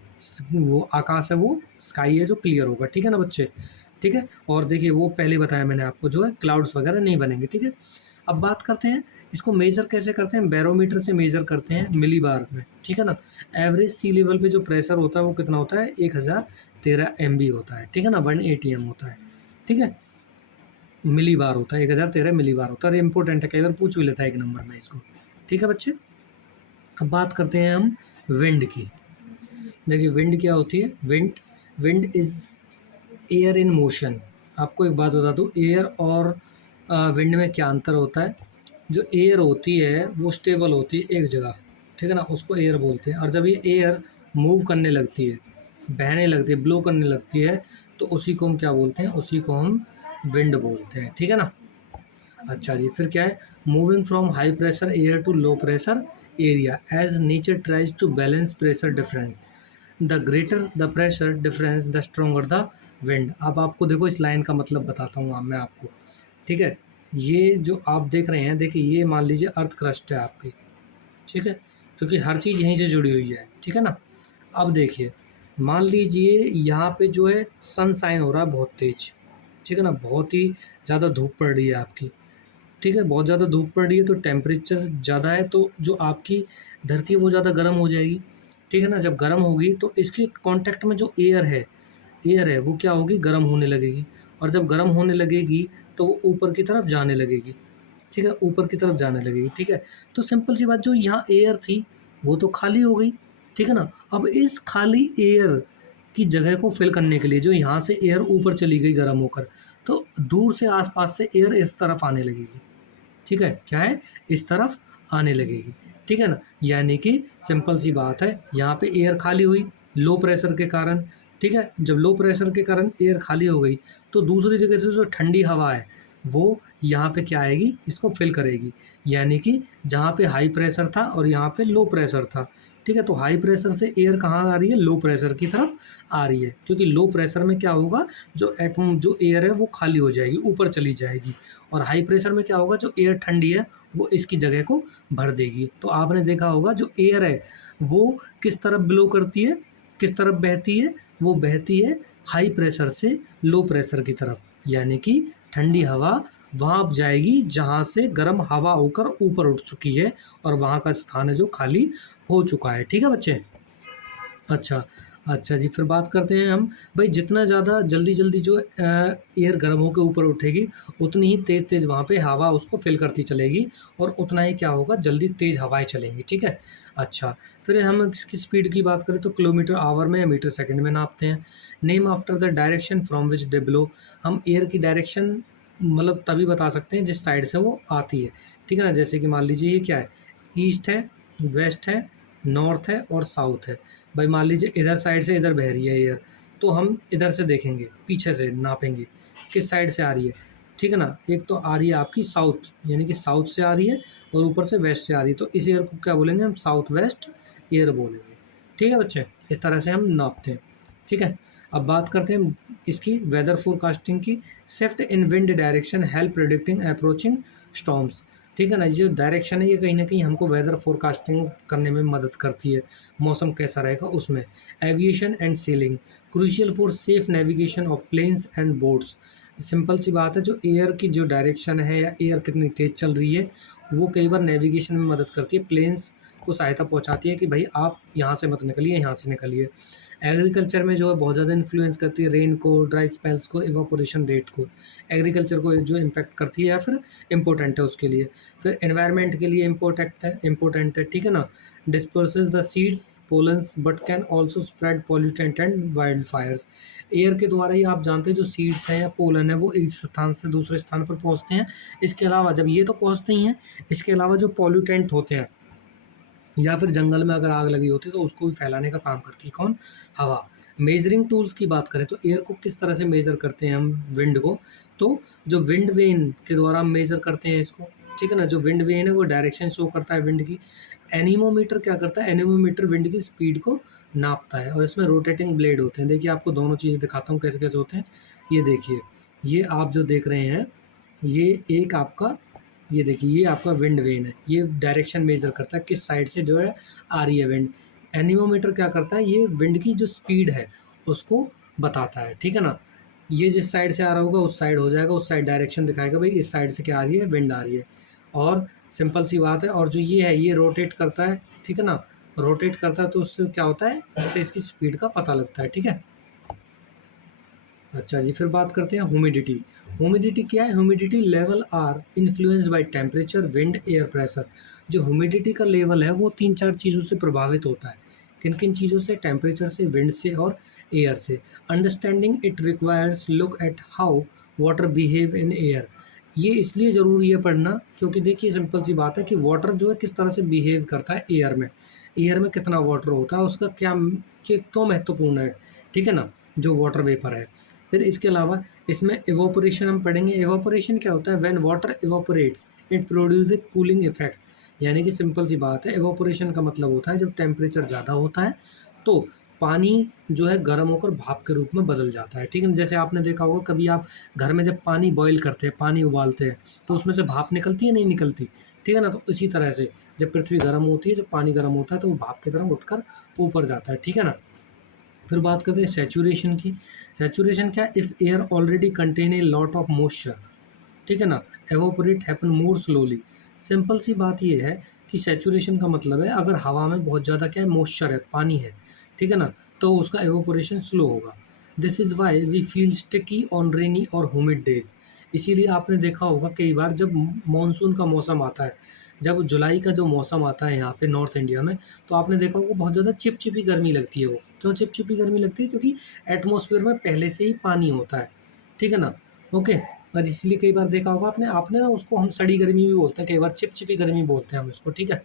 वो आकाश है, वो स्काई है जो क्लियर होगा, ठीक है ना बच्चे। ठीक है, और देखिए वो पहले बताया मैंने आपको, जो है क्लाउड्स वगैरह नहीं बनेंगे, ठीक है। अब बात करते हैं इसको मेजर कैसे करते हैं, बैरोमीटर से मेजर करते हैं मिली बार में, ठीक है ना। एवरेज सी लेवल पे जो प्रेशर होता है वो कितना होता है, 1013 MB होता है, ठीक है ना, 1 ATM होता है, ठीक है। मिली बार होता है, 1013 मिली बार होता है, इंपॉर्टेंट है, कई बार पूछ भी लेता है एक नंबर में इसको, ठीक है बच्चे। अब बात करते हैं हम विंड की। देखिए विंड क्या होती है, wind is air in motion. आपको एक बात बता दूँ, एयर और विंड में क्या अंतर होता है। जो एयर होती है वो स्टेबल होती है एक जगह, ठीक है ना, उसको एयर बोलते हैं। और जब ये एयर मूव करने लगती है, बहने लगती है, ब्लो करने लगती है, तो उसी को हम क्या बोलते हैं, उसी को हम विंड बोलते हैं, ठीक है ना। अच्छा जी, फिर क्या है, moving from high pressure air to low pressure area as nature tries to balance pressure difference, the greater the pressure difference the stronger the wind. अब आपको देखो इस लाइन का मतलब बताता हूँ मैं आपको, ठीक है। ये जो आप देख रहे हैं, देखिए ये मान लीजिए अर्थ क्रस्ट है आपकी, ठीक है, क्योंकि हर चीज़ यहीं से जुड़ी हुई है, ठीक है ना। अब देखिए, मान लीजिए यहाँ पे जो है सनशाइन हो रहा है बहुत तेज, ठीक है ना, बहुत ही ज़्यादा धूप पड़ रही है आपकी, ठीक है, बहुत ज़्यादा धूप पड़ रही है, तो टेम्परेचर ज़्यादा है, तो जो आपकी धरती है वो ज़्यादा गर्म हो जाएगी, ठीक है ना। जब गर्म होगी तो इसके कांटेक्ट में जो एयर है वो क्या होगी, गर्म होने लगेगी। और जब गर्म होने लगेगी तो वो ऊपर की तरफ जाने लगेगी, ठीक है, ऊपर की तरफ जाने लगेगी, ठीक है। तो सिंपल सी बात, जो यहाँ एयर थी वो तो खाली हो गई, ठीक है ना। अब इस खाली एयर की जगह को फिल करने के लिए जो यहाँ से एयर ऊपर चली गई गर्म होकर, तो दूर से आसपास से एयर इस तरफ आने लगेगी, ठीक है, क्या है, इस तरफ आने लगेगी, ठीक है ना। यानी कि सिंपल सी बात है, यहाँ पे एयर खाली हुई लो प्रेशर के कारण, ठीक है। जब लो प्रेशर के कारण एयर खाली हो गई, तो दूसरी जगह से जो ठंडी हवा है वो यहाँ पे क्या आएगी, इसको फिल करेगी। यानी कि जहाँ पे हाई प्रेशर था और यहाँ पे लो प्रेशर था, ठीक है, तो हाई प्रेशर से एयर कहाँ आ रही है, लो प्रेशर की तरफ आ रही है, क्योंकि लो प्रेशर में क्या होगा, जो एयर है वो खाली हो जाएगी, ऊपर चली जाएगी। और हाई प्रेशर में क्या होगा, जो एयर ठंडी है वो इसकी जगह को भर देगी। तो आपने देखा होगा जो एयर है वो किस तरफ ब्लो करती है, किस तरफ बहती है, वो बहती है हाई प्रेशर से लो प्रेशर की तरफ। यानी कि ठंडी हवा वहाँ जाएगी जहाँ से गर्म हवा होकर ऊपर उठ चुकी है, और वहाँ का स्थान है जो खाली हो चुका है, ठीक है बच्चे। अच्छा, अच्छा जी, फिर बात करते हैं हम, भाई जितना ज़्यादा जल्दी-जल्दी जो एयर गर्म होके ऊपर उठेगी, उतनी ही तेज़-तेज़ वहाँ पे हवा उसको फ़िल करती चलेगी, और उतना ही क्या होगा, जल्दी तेज़ हवाएँ चलेंगी, ठीक है। अच्छा, फिर हम इसकी स्पीड की बात करें तो किलोमीटर आवर में या मीटर सेकंड में नापते हैं। Name after the direction from which they blow. हम एयर की डायरेक्शन मतलब तभी बता सकते हैं जिस साइड से वो आती है, ठीक है ना। जैसे कि मान लीजिए ये क्या है, ईस्ट है, वेस्ट है, नॉर्थ है और साउथ है। भाई मान लीजिए इधर साइड से इधर बह रही है एयर, तो हम इधर से देखेंगे, पीछे से नापेंगे किस साइड से आ रही है, ठीक है ना। एक तो आ रही है आपकी साउथ, यानी कि साउथ से आ रही है, और ऊपर से वेस्ट से आ रही है, तो इस एयर को क्या बोलेंगे हम, साउथ वेस्ट एयर बोलेंगे, ठीक है बच्चे। इस तरह से हम नापते हैं, ठीक है। अब बात करते हैं इसकी वेदर फोरकास्टिंग की। Shift in wind direction help predicting approaching storms, ठीक है ना। ये जो डायरेक्शन है ये कहीं ना कहीं हमको वेदर फोरकास्टिंग करने में मदद करती है, मौसम कैसा रहेगा उसमें। Aviation and sailing crucial for safe navigation of planes and boats. Simple सी बात है, जो एयर की जो डायरेक्शन है या एयर कितनी तेज़ चल रही है, वो कई बार नेविगेशन में मदद करती है, प्लेन्स को सहायता पहुंचाती है कि भाई आप यहाँ से मत निकलिए, यहाँ से निकलिए। एग्रीकल्चर में जो है बहुत ज़्यादा इन्फ्लुएंस करती है, रेन को, ड्राई स्पेल्स को, इवापोरेशन रेट को, एग्रीकल्चर को जो इम्पैक्ट करती है या फिर इम्पोर्टेंट है उसके लिए। फिर एनवायरनमेंट के लिए इम्पोर्टेंट है, ठीक है ना। डिस्पर्सेस the seeds pollens but can also spread pollutant and wild Fyers. Air के द्वारा ही आप जानते हैं जो सीड्स हैं या पोलन है वो एक स्थान से दूसरे स्थान पर पहुंचते हैं। इसके अलावा जब ये तो पहुंचते ही हैं, इसके अलावा जो पॉल्यूटेंट होते हैं या फिर जंगल में अगर आग लगी होती है तो उसको भी फैलाने का काम करती है कौन, हवा। मेजरिंग टूल्स की बात करें तो एयर को किस तरह से मेजर करते हैं हम, विंड को, तो जो विंड वेन के द्वारा हम मेजर करते हैं इसको, ठीक है ना। जो विंड वेन है वो डायरेक्शन शो करता है विंड की। एनीमोमीटर क्या करता है, एनीमोमीटर विंड की स्पीड को नापता है, और इसमें रोटेटिंग ब्लेड होते हैं। देखिए आपको दोनों चीज़ें दिखाता हूँ कैसे कैसे होते हैं। ये देखिए, ये आप जो देख रहे हैं, ये एक आपका, ये देखिए ये आपका विंड वेन है, ये डायरेक्शन मेजर करता है किस साइड से जो है आ रही है विंड। एनीमोमीटर क्या करता है, ये विंड की जो स्पीड है उसको बताता है, ठीक है ना। ये जिस साइड से आ रहा होगा उस साइड हो जाएगा, उस साइड डायरेक्शन दिखाएगा, भाई इस साइड से क्या आ रही है, विंड आ रही है। और सिंपल सी बात है। और जो ये है ये रोटेट करता है, ठीक है ना, रोटेट करता है तो उससे क्या होता है, उससे इसकी स्पीड का पता लगता है, ठीक है। अच्छा जी, फिर बात करते हैं ह्यूमिडिटी। ह्यूमिडिटी क्या है, humidity level are influence by temperature, wind, air pressure. जो ह्यूमिडिटी का लेवल है वो 3-4 चीज़ों से प्रभावित होता है। किन किन चीज़ों से, टेम्परेचर से, विंड से और एयर से। Understanding it requires look at how water behave in air. ये इसलिए ज़रूरी है पढ़ना क्योंकि देखिए सिंपल सी बात है कि वाटर जो है किस तरह से बिहेव करता है एयर में। एयर में कितना वाटर होता है, उसका क्या क्यों महत्वपूर्ण है, ठीक है ना, जो वाटर वेपर है। फिर इसके अलावा इसमें इवोपोरेशन हम पढ़ेंगे। इवोपोरेशन क्या होता है, when water evaporates it produce a cooling effect. यानी कि सिंपल सी बात है, इवोपोरेशन का मतलब होता है जब टेम्परेचर ज़्यादा होता है तो पानी जो है गर्म होकर भाप के रूप में बदल जाता है, ठीक है। जैसे आपने देखा होगा कभी आप घर में जब पानी बॉईल करते हैं, पानी उबालते हैं, तो उसमें से भाप निकलती है, नहीं निकलती, ठीक है ना। तो इसी तरह से जब पृथ्वी गर्म होती है, जब पानी गर्म होता है तो वो भाप की तरह उठकर ऊपर जाता है, ठीक है ना। फिर बात करते हैं सैचुरेशन की। सैचुरेशन क्या, if air already contain a lot of moisture, ठीक है ना, evaporate happen more slowly. Simple सी बात ये है कि सैचुरेशन का मतलब है अगर हवा में बहुत ज़्यादा क्या है, मॉइस्चर है, पानी है, ठीक है ना, तो उसका एवोपोरेशन स्लो होगा। This is why we feel sticky on rainy और ह्यूमिड डेज। इसीलिए आपने देखा होगा कई बार जब मानसून का मौसम आता है, जब जुलाई का जो मौसम आता है यहाँ पे नॉर्थ इंडिया में, तो आपने देखा होगा बहुत ज़्यादा चिपचिपी गर्मी लगती है। वो क्यों चिपचिपी गर्मी लगती है, क्योंकि एटमॉस्फेयर में पहले से ही पानी होता है, ठीक है ना। ओके। और इसलिए कई बार देखा होगा आपने आपने ना, उसको हम सड़ी गर्मी भी बोलते हैं, कई बार चिपचिपी गर्मी बोलते हैं हम इसको, ठीक है।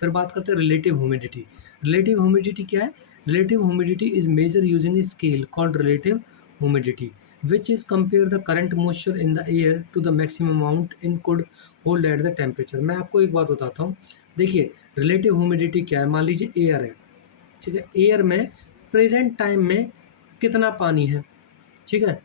फिर बात करते हैं रिलेटिव ह्यूमिडिटी। रिलेटिव ह्यूमिडिटी क्या है, relative humidity is measure using a scale called relative humidity which is compare the current moisture in the air to the maximum amount in could hold at the temperature। मैं आपको एक बात बताता हूँ, देखिए relative humidity क्या है, मान लीजिए एयर है, ठीक है, एयर में प्रेजेंट टाइम में कितना पानी है, ठीक है,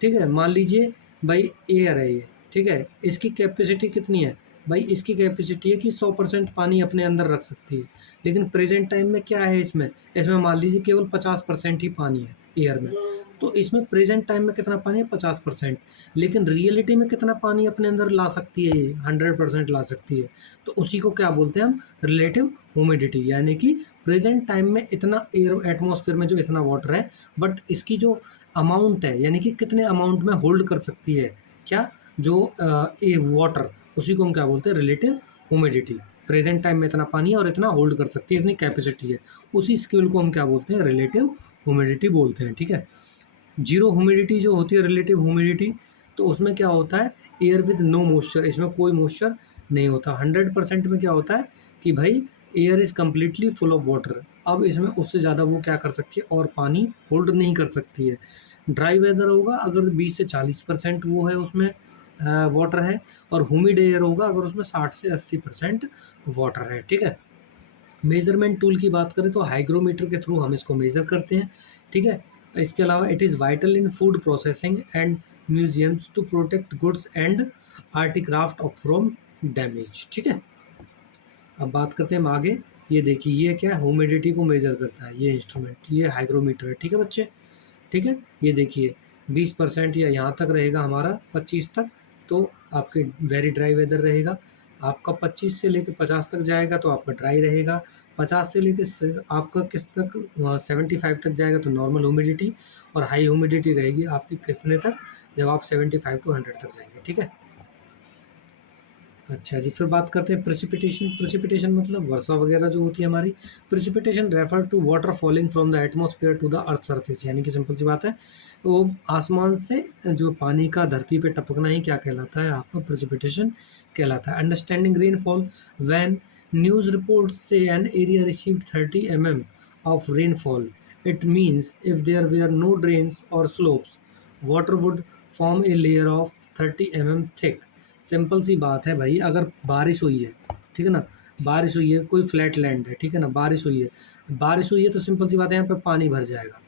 ठीक है, मान लीजिए भाई एयर है ये, ठीक है, इसकी कैपेसिटी कितनी है, भाई इसकी कैपेसिटी है कि 100% पानी अपने अंदर रख सकती है। लेकिन प्रेजेंट टाइम में क्या है, इसमें इसमें मान लीजिए केवल 50% ही पानी है एयर में। तो इसमें प्रेजेंट टाइम में कितना पानी है, 50%। लेकिन रियलिटी में कितना पानी अपने अंदर ला सकती है ये, 100% ला सकती है। तो उसी को क्या बोलते हैं हम, रिलेटिव ह्यूमिडिटी। यानी कि प्रेजेंट टाइम में इतना एयर एटमॉस्फेयर में जो इतना वाटर है, बट इसकी जो अमाउंट है, यानी कि कितने अमाउंट में होल्ड कर सकती है क्या, जो ए वाटर, उसी को हम क्या बोलते हैं, रिलेटिव ह्यूमिडिटी। प्रेजेंट टाइम में इतना पानी है और इतना होल्ड कर सकती है, इतनी कैपेसिटी है, उसी स्केल को हम क्या बोलते हैं, रिलेटिव ह्यूमिडिटी बोलते हैं, ठीक है। जीरो ह्यूमिडिटी जो होती है, रिलेटिव ह्यूमिडिटी, तो उसमें क्या होता है, एयर विद नो मॉइस्चर, इसमें कोई मॉइस्चर नहीं होता। 100% में क्या होता है कि भाई air is completely full of water. अब इसमें उससे ज़्यादा वो क्या कर सकती है, और पानी होल्ड नहीं कर सकती है। ड्राई वेदर होगा अगर 20 से 40% वो है उसमें वाटर है, और ह्यूमिड एयर होगा अगर उसमें 60 से 80% वाटर है, ठीक है। मेजरमेंट टूल की बात करें तो हाइग्रोमीटर के थ्रू हम इसको मेज़र करते हैं, ठीक है। इसके अलावा it is vital in food processing and museums to protect goods and artcraft of from damage, ठीक है। अब बात करते हैं हम आगे। ये देखिए ये क्या है, ह्यूमिडिटी को मेजर करता है ये इंस्ट्रूमेंट, ये हाइग्रोमीटर है, ठीक है बच्चे, ठीक है। ये देखिए 20% या यहाँ तक रहेगा हमारा, 25 तक तो आपके वेरी ड्राई वेदर रहेगा। आपका 25 से लेकर 50 तक जाएगा तो आपका ड्राई रहेगा। 50 से लेकर आपका किस तक 75 तक जाएगा तो नॉर्मल ह्यूमिडिटी, और हाई ह्यूमिडिटी रहेगी आपकी कितने तक, जब आप 75 टू 100 तक जाएंगे, ठीक है। अच्छा जी, फिर बात करते हैं प्रेसिपिटेशन। प्रेसिपिटेशन मतलब वर्षा वगैरह जो होती है हमारी। Precipitation refer to water falling from the atmosphere to the earth surface. यानी कि सिंपल सी बात है, वो आसमान से जो पानी का धरती पे टपकना ही क्या कहलाता है, आपका प्रेसिपिटेशन कहलाता है। Understanding rainfall, when news report say an area received 30 mm of rainfall, it means if there were no drains और slopes, water would form a layer of 30 mm thick. Simple सी बात है भाई, अगर बारिश हुई है, ठीक है ना, बारिश हुई है, कोई फ्लैट लैंड है, ठीक है ना, बारिश हुई है, बारिश हुई है तो सिंपल सी बात है यहाँ पे पानी भर जाएगा।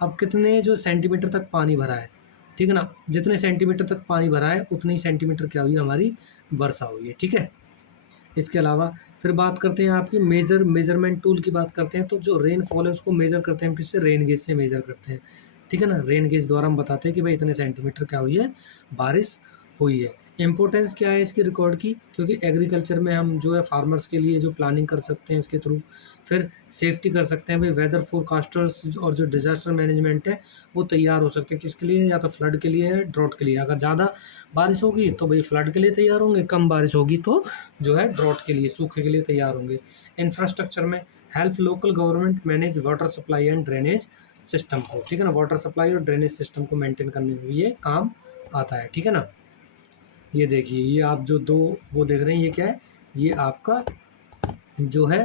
अब कितने जो सेंटीमीटर तक पानी भरा है, ठीक है ना, जितने सेंटीमीटर तक पानी भरा है उतने ही सेंटीमीटर क्या हुई, हमारी वर्षा हुई है, ठीक है। इसके अलावा फिर बात करते हैं आपकी मेजरमेंट टूल की बात करते हैं। तो जो रेनफॉल है उसको मेजर करते हैं हम किससे, रेन गेज से मेजर करते हैं, ठीक है ना। रेन गेज द्वारा हम बताते हैं कि भाई इतने सेंटीमीटर क्या हुई है, बारिश हुई है। इंपॉर्टेंस क्या है इसकी रिकॉर्ड की, क्योंकि एग्रीकल्चर में हम जो है फार्मर्स के लिए जो प्लानिंग कर सकते हैं इसके थ्रू, फिर सेफ्टी कर सकते हैं भाई, वेदर फोरकास्टर्स और जो डिजास्टर मैनेजमेंट है वो तैयार हो सकते हैं किसके लिए, या तो फ्लड के लिए या ड्रॉट के लिए। अगर ज़्यादा बारिश होगी तो भाई फ्लड के लिए तैयार होंगे, कम बारिश होगी तो जो है ड्रॉट के लिए, सूखे के लिए तैयार होंगे। इंफ्रास्ट्रक्चर में help local government manage water supply and drainage system को, ठीक है ना। वाटर सप्लाई और ड्रेनेज सिस्टम को मेंटेन करने में भी ये काम आता है, ठीक है ना। ये देखिए, ये आप जो दो वो देख रहे हैं ये क्या है, ये आपका जो है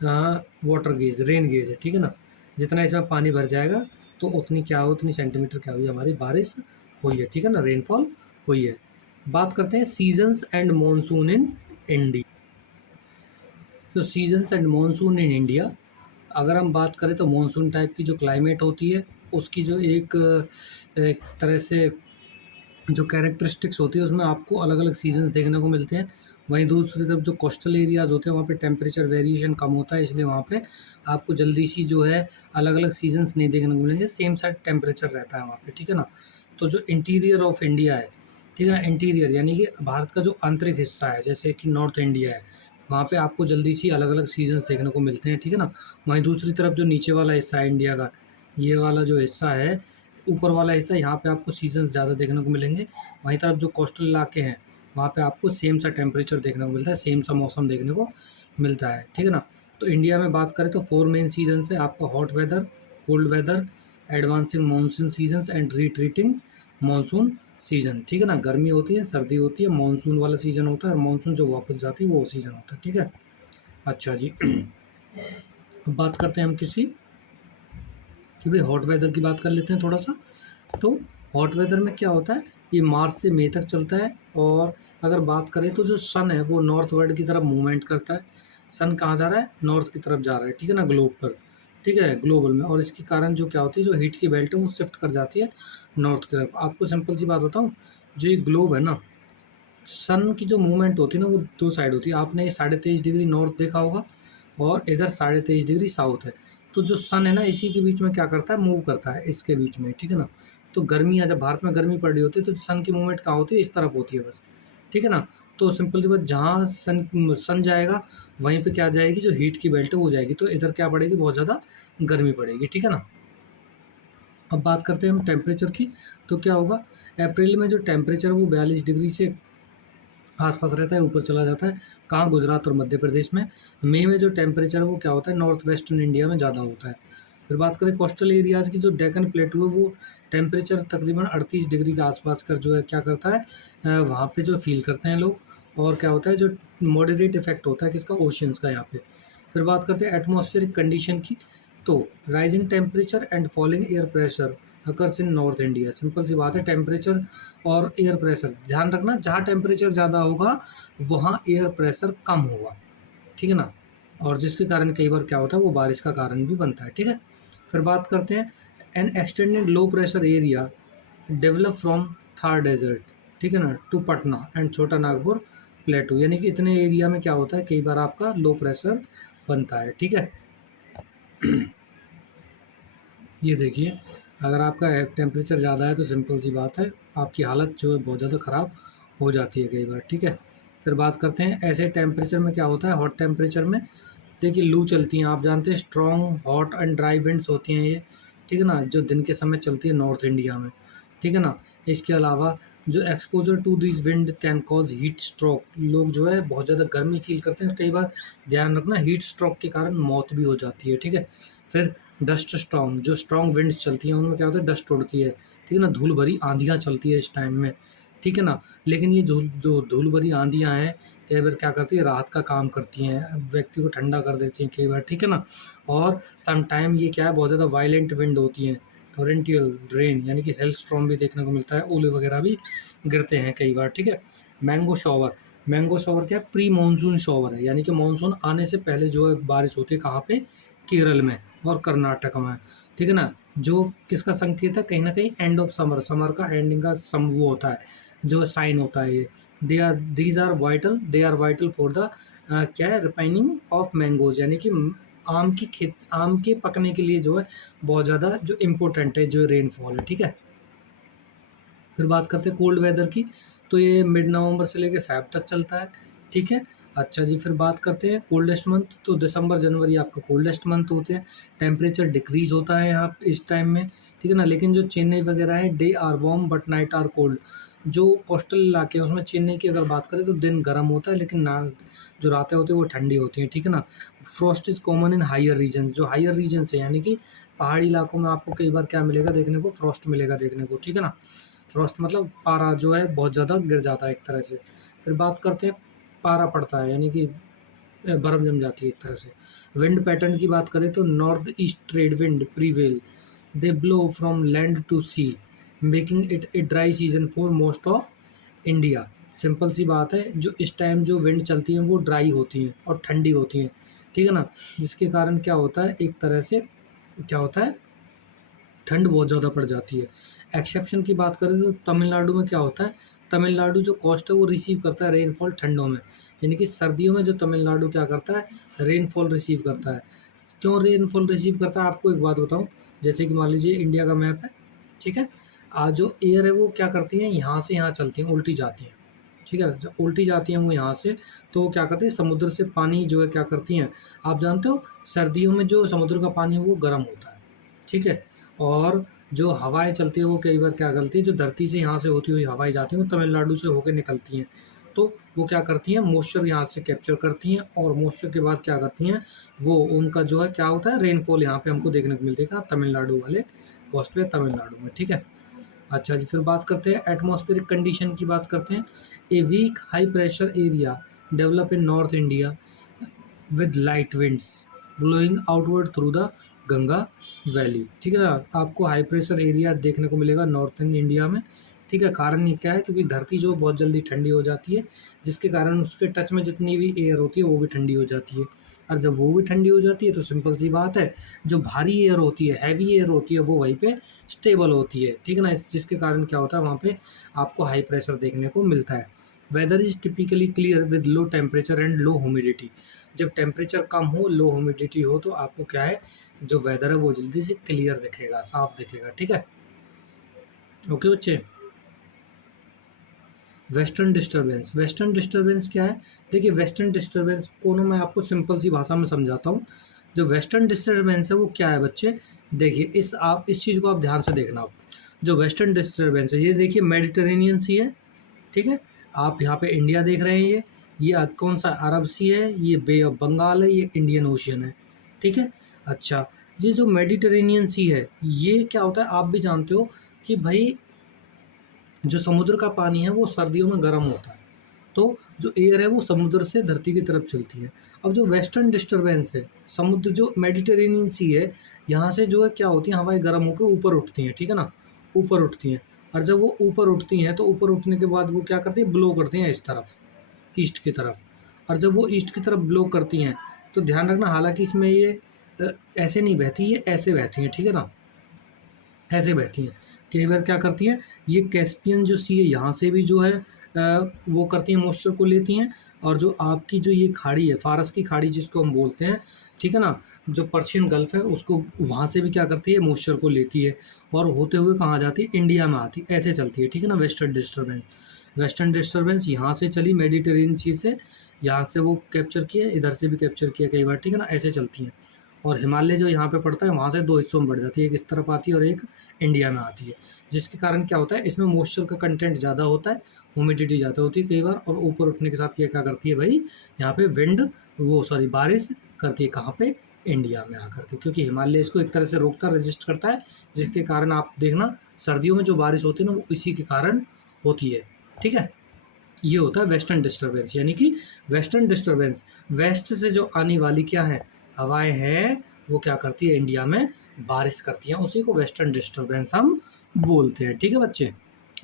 वाटर गेज, रेन गेज है, ठीक है ना। जितना इसमें पानी भर जाएगा तो उतनी क्या हो, उतनी सेंटीमीटर क्या हुई हमारी बारिश हुई है, ठीक है ना, रेनफॉल हुई है। बात करते हैं seasons and monsoon in India. तो seasons and monsoon in India, अगर हम बात करें तो मानसून टाइप की जो क्लाइमेट होती है उसकी जो एक तरह से जो कैरेक्टरिस्टिक्स होती है उसमें आपको अलग अलग सीजन्स देखने को मिलते हैं। वहीं दूसरी तरफ जो कोस्टल एरियाज़ होते हैं वहाँ पे टेम्परेचर वेरिएशन कम होता है, इसलिए वहाँ पे आपको जल्दी सी जो है अलग अलग सीजन्स नहीं देखने को मिलेंगे, सेम साइड टेम्परेचर रहता है वहाँ पे, ठीक है ना। तो जो इंटीरियर ऑफ इंडिया है, ठीक है ना, इंटीरियर यानी कि भारत का जो आंतरिक हिस्सा है जैसे कि नॉर्थ इंडिया है, वहाँ पे आपको जल्दी सी अलग अलग सीजन्स देखने को मिलते हैं, ठीक है ना। वहीं दूसरी तरफ जो नीचे वाला हिस्सा है इंडिया का, ये वाला जो हिस्सा है, ऊपर वाला हिस्सा, यहाँ पे आपको सीजन्स ज़्यादा देखने को मिलेंगे। वहीं तरफ जो कोस्टल इलाके हैं वहाँ पे आपको सेम सा टेम्परेचर देखने को मिलता है, सेम सा मौसम देखने को मिलता है, ठीक है ना। तो इंडिया में बात करें तो 4 मेन सीजन्स है आपका, hot weather, cold weather, advancing monsoon seasons and retreating monsoon season, ठीक है ना। गर्मी होती है, सर्दी होती है, मानसून वाला सीजन होता है और मानसून जो वापस जाती है वो सीजन होता है, ठीक है। अच्छा जी। अब बात करते हैं हम किसी कि भाई हॉट वेदर की बात कर लेते हैं थोड़ा सा। तो हॉट वेदर में क्या होता है, ये मार्च से मई तक चलता है। और अगर बात करें तो जो सन है वो नॉर्थ वर्ड की तरफ मूवमेंट करता है। सन कहाँ जा रहा है, नॉर्थ की तरफ जा रहा है, ठीक है ना, ग्लोब पर, ठीक है, ग्लोबल में। और इसके कारण जो क्या होती है, जो हीट की बेल्ट है वो शिफ्ट कर जाती है नॉर्थ की तरफ। आपको सिंपल सी बात बताऊँ, जो ये ग्लोब है ना, सन की जो मूवमेंट होती है ना वो दो साइड होती है। आपने ये 23.5 डिग्री नॉर्थ देखा होगा और इधर 23.5 डिग्री साउथ है। तो जो सन है ना इसी के बीच में क्या करता है, मूव करता है इसके बीच में, ठीक है ना। तो गर्मियाँ जब भारत में गर्मी पड़ रही होती है तो सन की मूवमेंट कहाँ होती है, इस तरफ होती है बस, ठीक है ना। तो सिंपल सी बात, जहाँ सन सन जाएगा वहीं पे क्या जाएगी, जो हीट की बेल्ट है वो जाएगी, तो इधर क्या पड़ेगी, बहुत ज़्यादा गर्मी पड़ेगी, ठीक है ना। अब बात करते हैं हम टेम्परेचर की। तो क्या होगा, अप्रैल में जो टेम्परेचर है वो 42 डिग्री से आसपास रहता है, ऊपर चला जाता है, कहाँ, गुजरात और मध्य प्रदेश में। मई में जो टेम्परेचर है वो क्या होता है, नॉर्थ वेस्टर्न इंडिया में ज़्यादा होता है। फिर बात करें कोस्टल एरियाज़ की, जो डेक्कन प्लेटू है वो टेम्परेचर तकरीबन 38 डिग्री के आसपास कर जो है क्या करता है, वहाँ पे जो फील करते हैं लोग। और क्या होता है, जो मॉडरेट इफेक्ट होता है किसका, ओशियंस का यहाँ पे। फिर बात करते हैं एटमॉस्फेरिक कंडीशन की। तो rising temperature and falling air pressure occurs in north India. Simple सी बात है, टेम्परेचर और एयर प्रेशर, ध्यान रखना, जहाँ टेम्परेचर ज़्यादा होगा वहाँ एयर प्रेशर कम होगा, ठीक है ना। और जिसके कारण कई बार क्या होता है, वो बारिश का कारण भी बनता है, ठीक है। फिर बात करते हैं an extended low pressure area develop from Thar desert, ठीक है ना, टू पटना एंड छोटा नागपुर प्लेटू। यानी कि इतने एरिया में क्या होता है, कई बार आपका लो प्रेशर बनता है, ठीक है। ये देखिए, अगर आपका टेम्परेचर ज़्यादा है तो सिंपल सी बात है, आपकी हालत जो है बहुत ज़्यादा ख़राब हो जाती है कई बार, ठीक है। फिर बात करते हैं ऐसे टेम्परेचर में क्या होता है, हॉट टेम्परेचर में देखिए लू चलती हैं, आप जानते हैं, strong hot and dry winds होती हैं ये, ठीक है ना, जो दिन के समय चलती है नॉर्थ इंडिया में, ठीक है ना। इसके अलावा जो exposure to this wind can cause heat stroke, लोग जो है बहुत ज़्यादा गर्मी फील करते हैं, कई बार ध्यान रखना हीट स्ट्रोक के कारण मौत भी हो जाती है, ठीक है। फिर डस्ट स्टॉर्म, जो स्ट्रॉन्ग विंड्स चलती हैं उनमें क्या होता है, डस्ट उड़ती है, ठीक है ना, धूल भरी आंधियाँ चलती है इस टाइम में, ठीक है ना। लेकिन ये जो धूल भरी आंधियाँ हैं कई बार क्या करती है, राहत का काम करती हैं, व्यक्ति को ठंडा कर देती हैं कई बार, ठीक है ना। और सम टाइम ये क्या है, बहुत ज़्यादा वायलेंट विंड होती हैं, टोरेंटियल रेन यानी कि हेल स्टॉर्म भी देखने को मिलता है, ओले वगैरह भी गिरते हैं कई बार, ठीक है। मैंगो शॉवर, मैंगो शॉवर क्या है, प्री मानसून शॉवर है, यानी कि मानसून आने से पहले जो है बारिश होती है, कहाँ पे, केरल में और कर्नाटक में, ठीक है ना। जो किसका संकेत है, कहीं ना कहीं एंड ऑफ समर, समर का एंडिंग का सम वो होता है, जो साइन होता है ये। They are these are vital, they are vital for the क्या है, रिपाइनिंग ऑफ मैंगोज, यानी कि आम के पकने के लिए जो है बहुत ज़्यादा जो इम्पोर्टेंट है जो रेनफॉल है, ठीक है। फिर बात करते हैं कोल्ड वेदर की, तो ये मिड नवंबर से लेकर फ़ेब तक चलता है, ठीक है। अच्छा जी, फिर बात करते हैं कोल्डेस्ट मंथ, तो दिसंबर जनवरी आपका कोल्डेस्ट मंथ होते हैं। टेम्परेचर डिक्रीज होता है यहाँ इस टाइम में, ठीक है ना। लेकिन जो चेन्नई वगैरह है, day are warm but night are cold. जो कोस्टल इलाके हैं उसमें चेन्नई की अगर बात करें तो दिन गर्म होता है, लेकिन ना जो रातें होती है वो ठंडी होती हैं, ठीक है ना। Frost is common in higher region, जो हायर रीजन है यानी कि पहाड़ी इलाकों में आपको कई बार क्या मिलेगा देखने को, फ्रॉस्ट मिलेगा देखने को, ठीक है ना। फ्रॉस्ट मतलब पारा जो है बहुत ज़्यादा गिर जाता है एक तरह से। फिर बात करते हैं पारा पड़ता है, यानी कि बर्फ़ जम जाती है एक तरह से। विंड पैटर्न की बात करें तो north east trade wind prevail, they blow from land to sea, making it a dry season for most of India. Simple सी बात है, जो इस टाइम जो विंड चलती हैं वो ड्राई होती हैं और ठंडी होती हैं, ठीक है ना। जिसके कारण क्या होता है, एक तरह से क्या होता है, ठंड बहुत ज़्यादा पड़ जाती है। एक्सेप्शन की बात करें तो तमिलनाडु में क्या होता है, तमिलनाडु जो कोस्ट है वो रिसीव करता है रेनफॉल ठंडों में, यानी कि सर्दियों में जो तमिलनाडु क्या करता है, रेनफॉल रिसीव करता है। क्यों रेनफॉल रिसीव करता है, आपको एक बात बताऊं। जैसे कि मान लीजिए इंडिया का मैप है, ठीक है। आज जो एयर है वो क्या करती है, यहाँ से यहाँ चलती हैं, उल्टी जाती हैं, ठीक है। जब उल्टी जाती हैं वो यहाँ से, तो वो क्या करते हैं, समुद्र से पानी जो है क्या करती हैं, आप जानते हो सर्दियों में जो समुद्र का पानी है वो गर्म होता है, ठीक है। और जो हवाएं चलती है वो कई बार क्या करती है, जो धरती से यहाँ से होती हुई हवाएं जाती हैं वो तमिलनाडु से होकर निकलती हैं, तो वो क्या करती हैं, मॉइस्चर यहाँ से कैप्चर करती हैं, और मॉइस्चर के बाद क्या करती हैं, वो उनका जो है क्या होता है, रेनफॉल यहाँ पे हमको देखने को मिलेगा तमिलनाडु वाले कोस्ट पे, तमिलनाडु में, ठीक है। अच्छा जी, फिर बात करते हैं एटमॉस्फेरिक कंडीशन की बात करते हैं। A weak high pressure area develop in north India with light winds blowing outward through the Ganga valley, ठीक है ना। आपको हाई प्रेशर एरिया देखने को मिलेगा नॉर्थन इंडिया में, ठीक है। कारण ये क्या है, क्योंकि धरती जो बहुत जल्दी ठंडी हो जाती है, जिसके कारण उसके टच में जितनी भी एयर होती है वो भी ठंडी हो जाती है। और जब वो भी ठंडी हो जाती है तो सिंपल सी बात है, जो भारी एयर होती है, हैवी एयर होती है, वो वहीं पे स्टेबल होती है, ठीक है ना। जिसके कारण क्या होता है, वहाँ पे आपको हाई प्रेशर देखने को मिलता है। Weather is typically clear with low temperature and low humidity. जब टेम्परेचर कम हो, लो ह्यूमिडिटी हो, तो आपको क्या है, जो वेदर है वो जल्दी से क्लियर दिखेगा, साफ दिखेगा, ठीक है। ओके बच्चे। वेस्टर्न डिस्टर्बेंस, वेस्टर्न डिस्टर्बेंस क्या है, देखिए वेस्टर्न डिस्टर्बेंस को ना मैं आपको सिंपल सी भाषा में समझाता हूँ। जो वेस्टर्न डिस्टर्बेंस है वो क्या है बच्चे, देखिए इस चीज़ को आप ध्यान से देखना। आप जो वेस्टर्न डिस्टर्बेंस है, ये देखिए मेडिटेरेनियन सी है, ठीक है। आप यहाँ पे इंडिया देख रहे हैं, ये कौन सा अरब सी है, ये बे ऑफ बंगाल है, ये इंडियन ओशियन है, ठीक है। अच्छा, ये जो मेडिटेरेनियन सी है, ये क्या होता है, आप भी जानते हो कि भाई जो समुद्र का पानी है वो सर्दियों में गर्म होता है, तो जो एयर है वो समुद्र से धरती की तरफ चलती है। अब जो वेस्टर्न डिस्टर्बेंस है, समुद्र जो मेडिटेरेनियन सी है, यहाँ से जो है क्या होती है, हवाएं गर्म होकर ऊपर उठती हैं, ठीक है ना, ऊपर उठती हैं। और जब वो ऊपर उठती हैं तो ऊपर उठने के बाद वो क्या करती है, ब्लो करती हैं इस तरफ, ईस्ट की तरफ। और जब वो ईस्ट की तरफ ब्लो करती हैं तो ध्यान रखना, हालांकि इसमें ये ऐसे नहीं बहती, ये ऐसे बहती हैं, ठीक है ना, ऐसे बहती हैं। कई बार क्या करती हैं, ये कैस्पियन जो सी है यहाँ से भी जो है वो करती हैं, मॉइस्चर को लेती हैं। और जो आपकी जो ये खाड़ी है, फारस की खाड़ी जिसको हम बोलते हैं, ठीक है ना, जो पर्शियन गल्फ है उसको, वहाँ से भी क्या करती है, मॉइस्चर को लेती है, और होते हुए कहाँ जाती है, इंडिया में आती है, ऐसे चलती है, ठीक है ना। वेस्टर्न डिस्टर्बेंस यहाँ से चली मेडिटेरेनियन सी से, यहाँ से वो कैप्चर किया, इधर से भी कैप्चर किया कई बार, ठीक है ना, ऐसे चलती हैं। और हिमालय जो यहाँ पे पड़ता है वहाँ से दो हिस्सों में बढ़ जाती है, एक इस तरफ आती है और एक इंडिया में आती है। जिसके कारण क्या होता है, इसमें मॉइस्चर का कंटेंट ज़्यादा होता है, ह्यूमिडिटी ज़्यादा होती है कई बार, और ऊपर उठने के साथ ये क्या करती है भाई, यहाँ पे विंड वो सॉरी बारिश करती है, कहाँ पे, इंडिया में आकर के, क्योंकि हिमालय इसको एक तरह से रोकता रेजिस्ट करता है। जिसके कारण आप देखना सर्दियों में जो बारिश होती है ना वो इसी के कारण होती है, ठीक है। ये होता है वेस्टर्न डिस्टर्बेंस, यानी कि वेस्टर्न डिस्टर्बेंस, वेस्ट से जो आने वाली क्या है, हवाएं हैं, वो क्या करती है, इंडिया में बारिश करती हैं, उसी को वेस्टर्न डिस्टर्बेंस हम बोलते हैं, ठीक है बच्चे,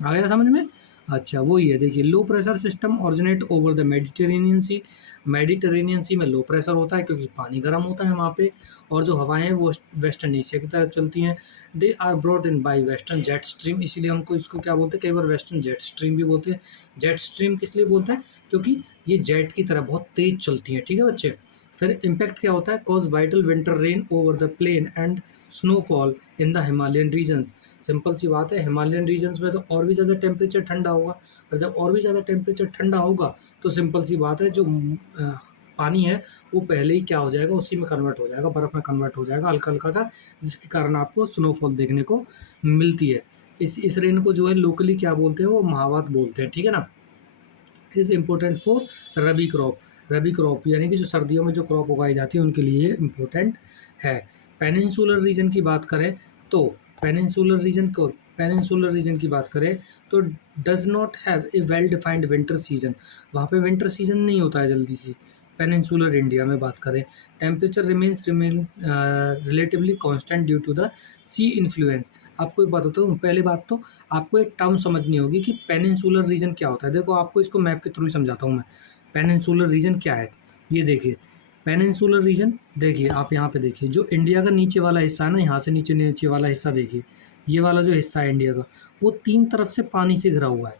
आ गया समझ में। अच्छा, वो ये देखिए, low pressure system originate over the Mediterranean sea, Mediterranean sea में लो प्रेशर होता है क्योंकि पानी गर्म होता है वहाँ पे, और जो हवाएं हैं वो वेस्टर्न एशिया की तरफ चलती हैं। They are brought in by western jet stream, इसीलिए हमको इसको क्या बोलते हैं, कई बार वेस्टर्न जेट स्ट्रीम भी बोलते हैं। जेट स्ट्रीम किस लिए बोलते हैं, क्योंकि ये जेट की तरह बहुत तेज चलती हैं, ठीक है बच्चे। फिर इम्पैक्ट क्या होता है, cause vital winter rain over the plain and snowfall in the Himalayan regions. Simple सी बात है, हिमालयन रीजन्स में तो और भी ज़्यादा टेम्परेचर ठंडा होगा, और जब और भी ज़्यादा टेम्परेचर ठंडा होगा तो सिंपल सी बात है, जो पानी है वो पहले ही क्या हो जाएगा, उसी में कन्वर्ट हो जाएगा, बर्फ़ में कन्वर्ट हो जाएगा हल्का हल्का सा, जिसके कारण आपको स्नोफॉल देखने को मिलती है। इस रेन को जो है लोकली क्या बोलते हैं, वो महावात बोलते हैं, ठीक है ना। Is important for rabi crop, rabi crop यानी कि जो सर्दियों में जो क्रॉप उगाई जाती है उनके लिए ये इम्पोर्टेंट है। पेनिनसुलर रीजन की बात करें तो पेनिनसुलर रीजन की बात करें तो does not have a well defined winter season, वहाँ पे विंटर सीजन नहीं होता है जल्दी से। पेनिनसुलर इंडिया में बात करें, temperature remains relatively constant due to the sea influence. आपको एक बात बताऊँ, पहले बात तो आपको एक टर्म समझनी होगी कि पेनिनसुलर रीजन क्या होता है। देखो आपको इसको मैप के थ्रू ही समझाता हूँ मैं, पेनिनसुलर रीजन क्या है। ये देखिए पेनिनसुलर रीजन, देखिए आप यहाँ पे देखिए जो इंडिया का नीचे वाला हिस्सा है ना, यहाँ से नीचे नीचे वाला हिस्सा देखिए, ये वाला जो हिस्सा है इंडिया का, वो तीन तरफ से पानी से घिरा हुआ है।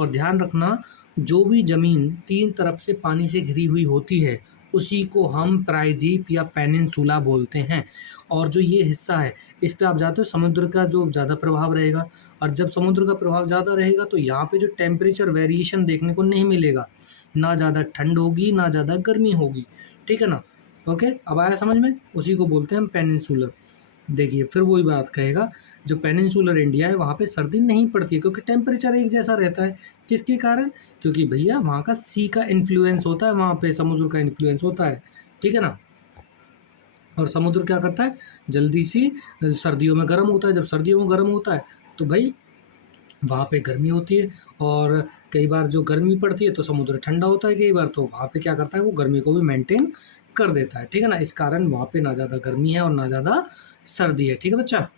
और ध्यान रखना, जो भी ज़मीन तीन तरफ से पानी से घिरी हुई होती है उसी को हम प्रायद्वीप या पेनिनसुला बोलते हैं। और जो ये हिस्सा है, इस पे आप जाते हो, समुद्र का जो ज़्यादा प्रभाव रहेगा, और जब समुद्र का प्रभाव ज़्यादा रहेगा तो यहाँ पे जो टेम्परेचर वेरिएशन देखने को नहीं मिलेगा, ना ज़्यादा ठंड होगी ना ज़्यादा गर्मी होगी, ठीक है ना। ओके, अब आया समझ में, उसी को बोलते हैं हम पेनिनसुलर। देखिए फिर वही बात कहेगा, जो पेनिनसुलर इंडिया है वहाँ पे सर्दी नहीं पड़ती है क्योंकि टेम्परेचर एक जैसा रहता है। किसके कारण, क्योंकि भैया वहाँ का सी का इन्फ्लुएंस होता है, वहाँ पे समुद्र का इन्फ्लुएंस होता है, ठीक है ना। और समुद्र क्या करता है, जल्दी सी सर्दियों में गर्म होता है, जब सर्दियों में गर्म होता है तो भाई वहाँ पे गर्मी होती है, और कई बार जो गर्मी पड़ती है तो समुद्र ठंडा होता है कई बार, तो वहाँ पे क्या करता है, वो गर्मी को भी मेंटेन कर देता है, ठीक है ना। इस कारण वहाँ पे ना ज़्यादा गर्मी है और ना ज़्यादा सर्दी है, ठीक है बच्चा।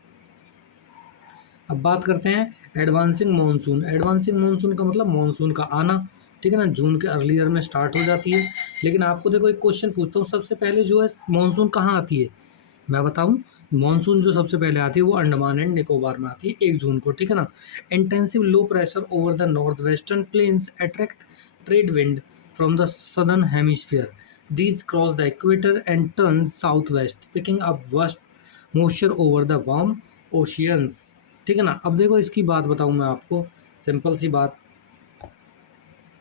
अब बात करते हैं एडवांसिंग मानसून। एडवांसिंग मानसून का मतलब मानसून का आना, ठीक है ना, जून के अर्लियर में स्टार्ट हो जाती है। लेकिन आपको देखो एक क्वेश्चन पूछता हूँ, सबसे पहले जो है मानसून कहाँ आती है, मैं बताऊँ। मानसून जो सबसे पहले आती है वो अंडमान एंड निकोबार में आती है 1 जून को, ठीक है ना। Intensive low pressure over the north western plains attract trade wind from the southern hemisphere, these cross the equator and turn southwest, picking up vast moisture over the warm oceans, ठीक है ना। अब देखो इसकी बात बताऊँ मैं आपको, सिंपल सी बात।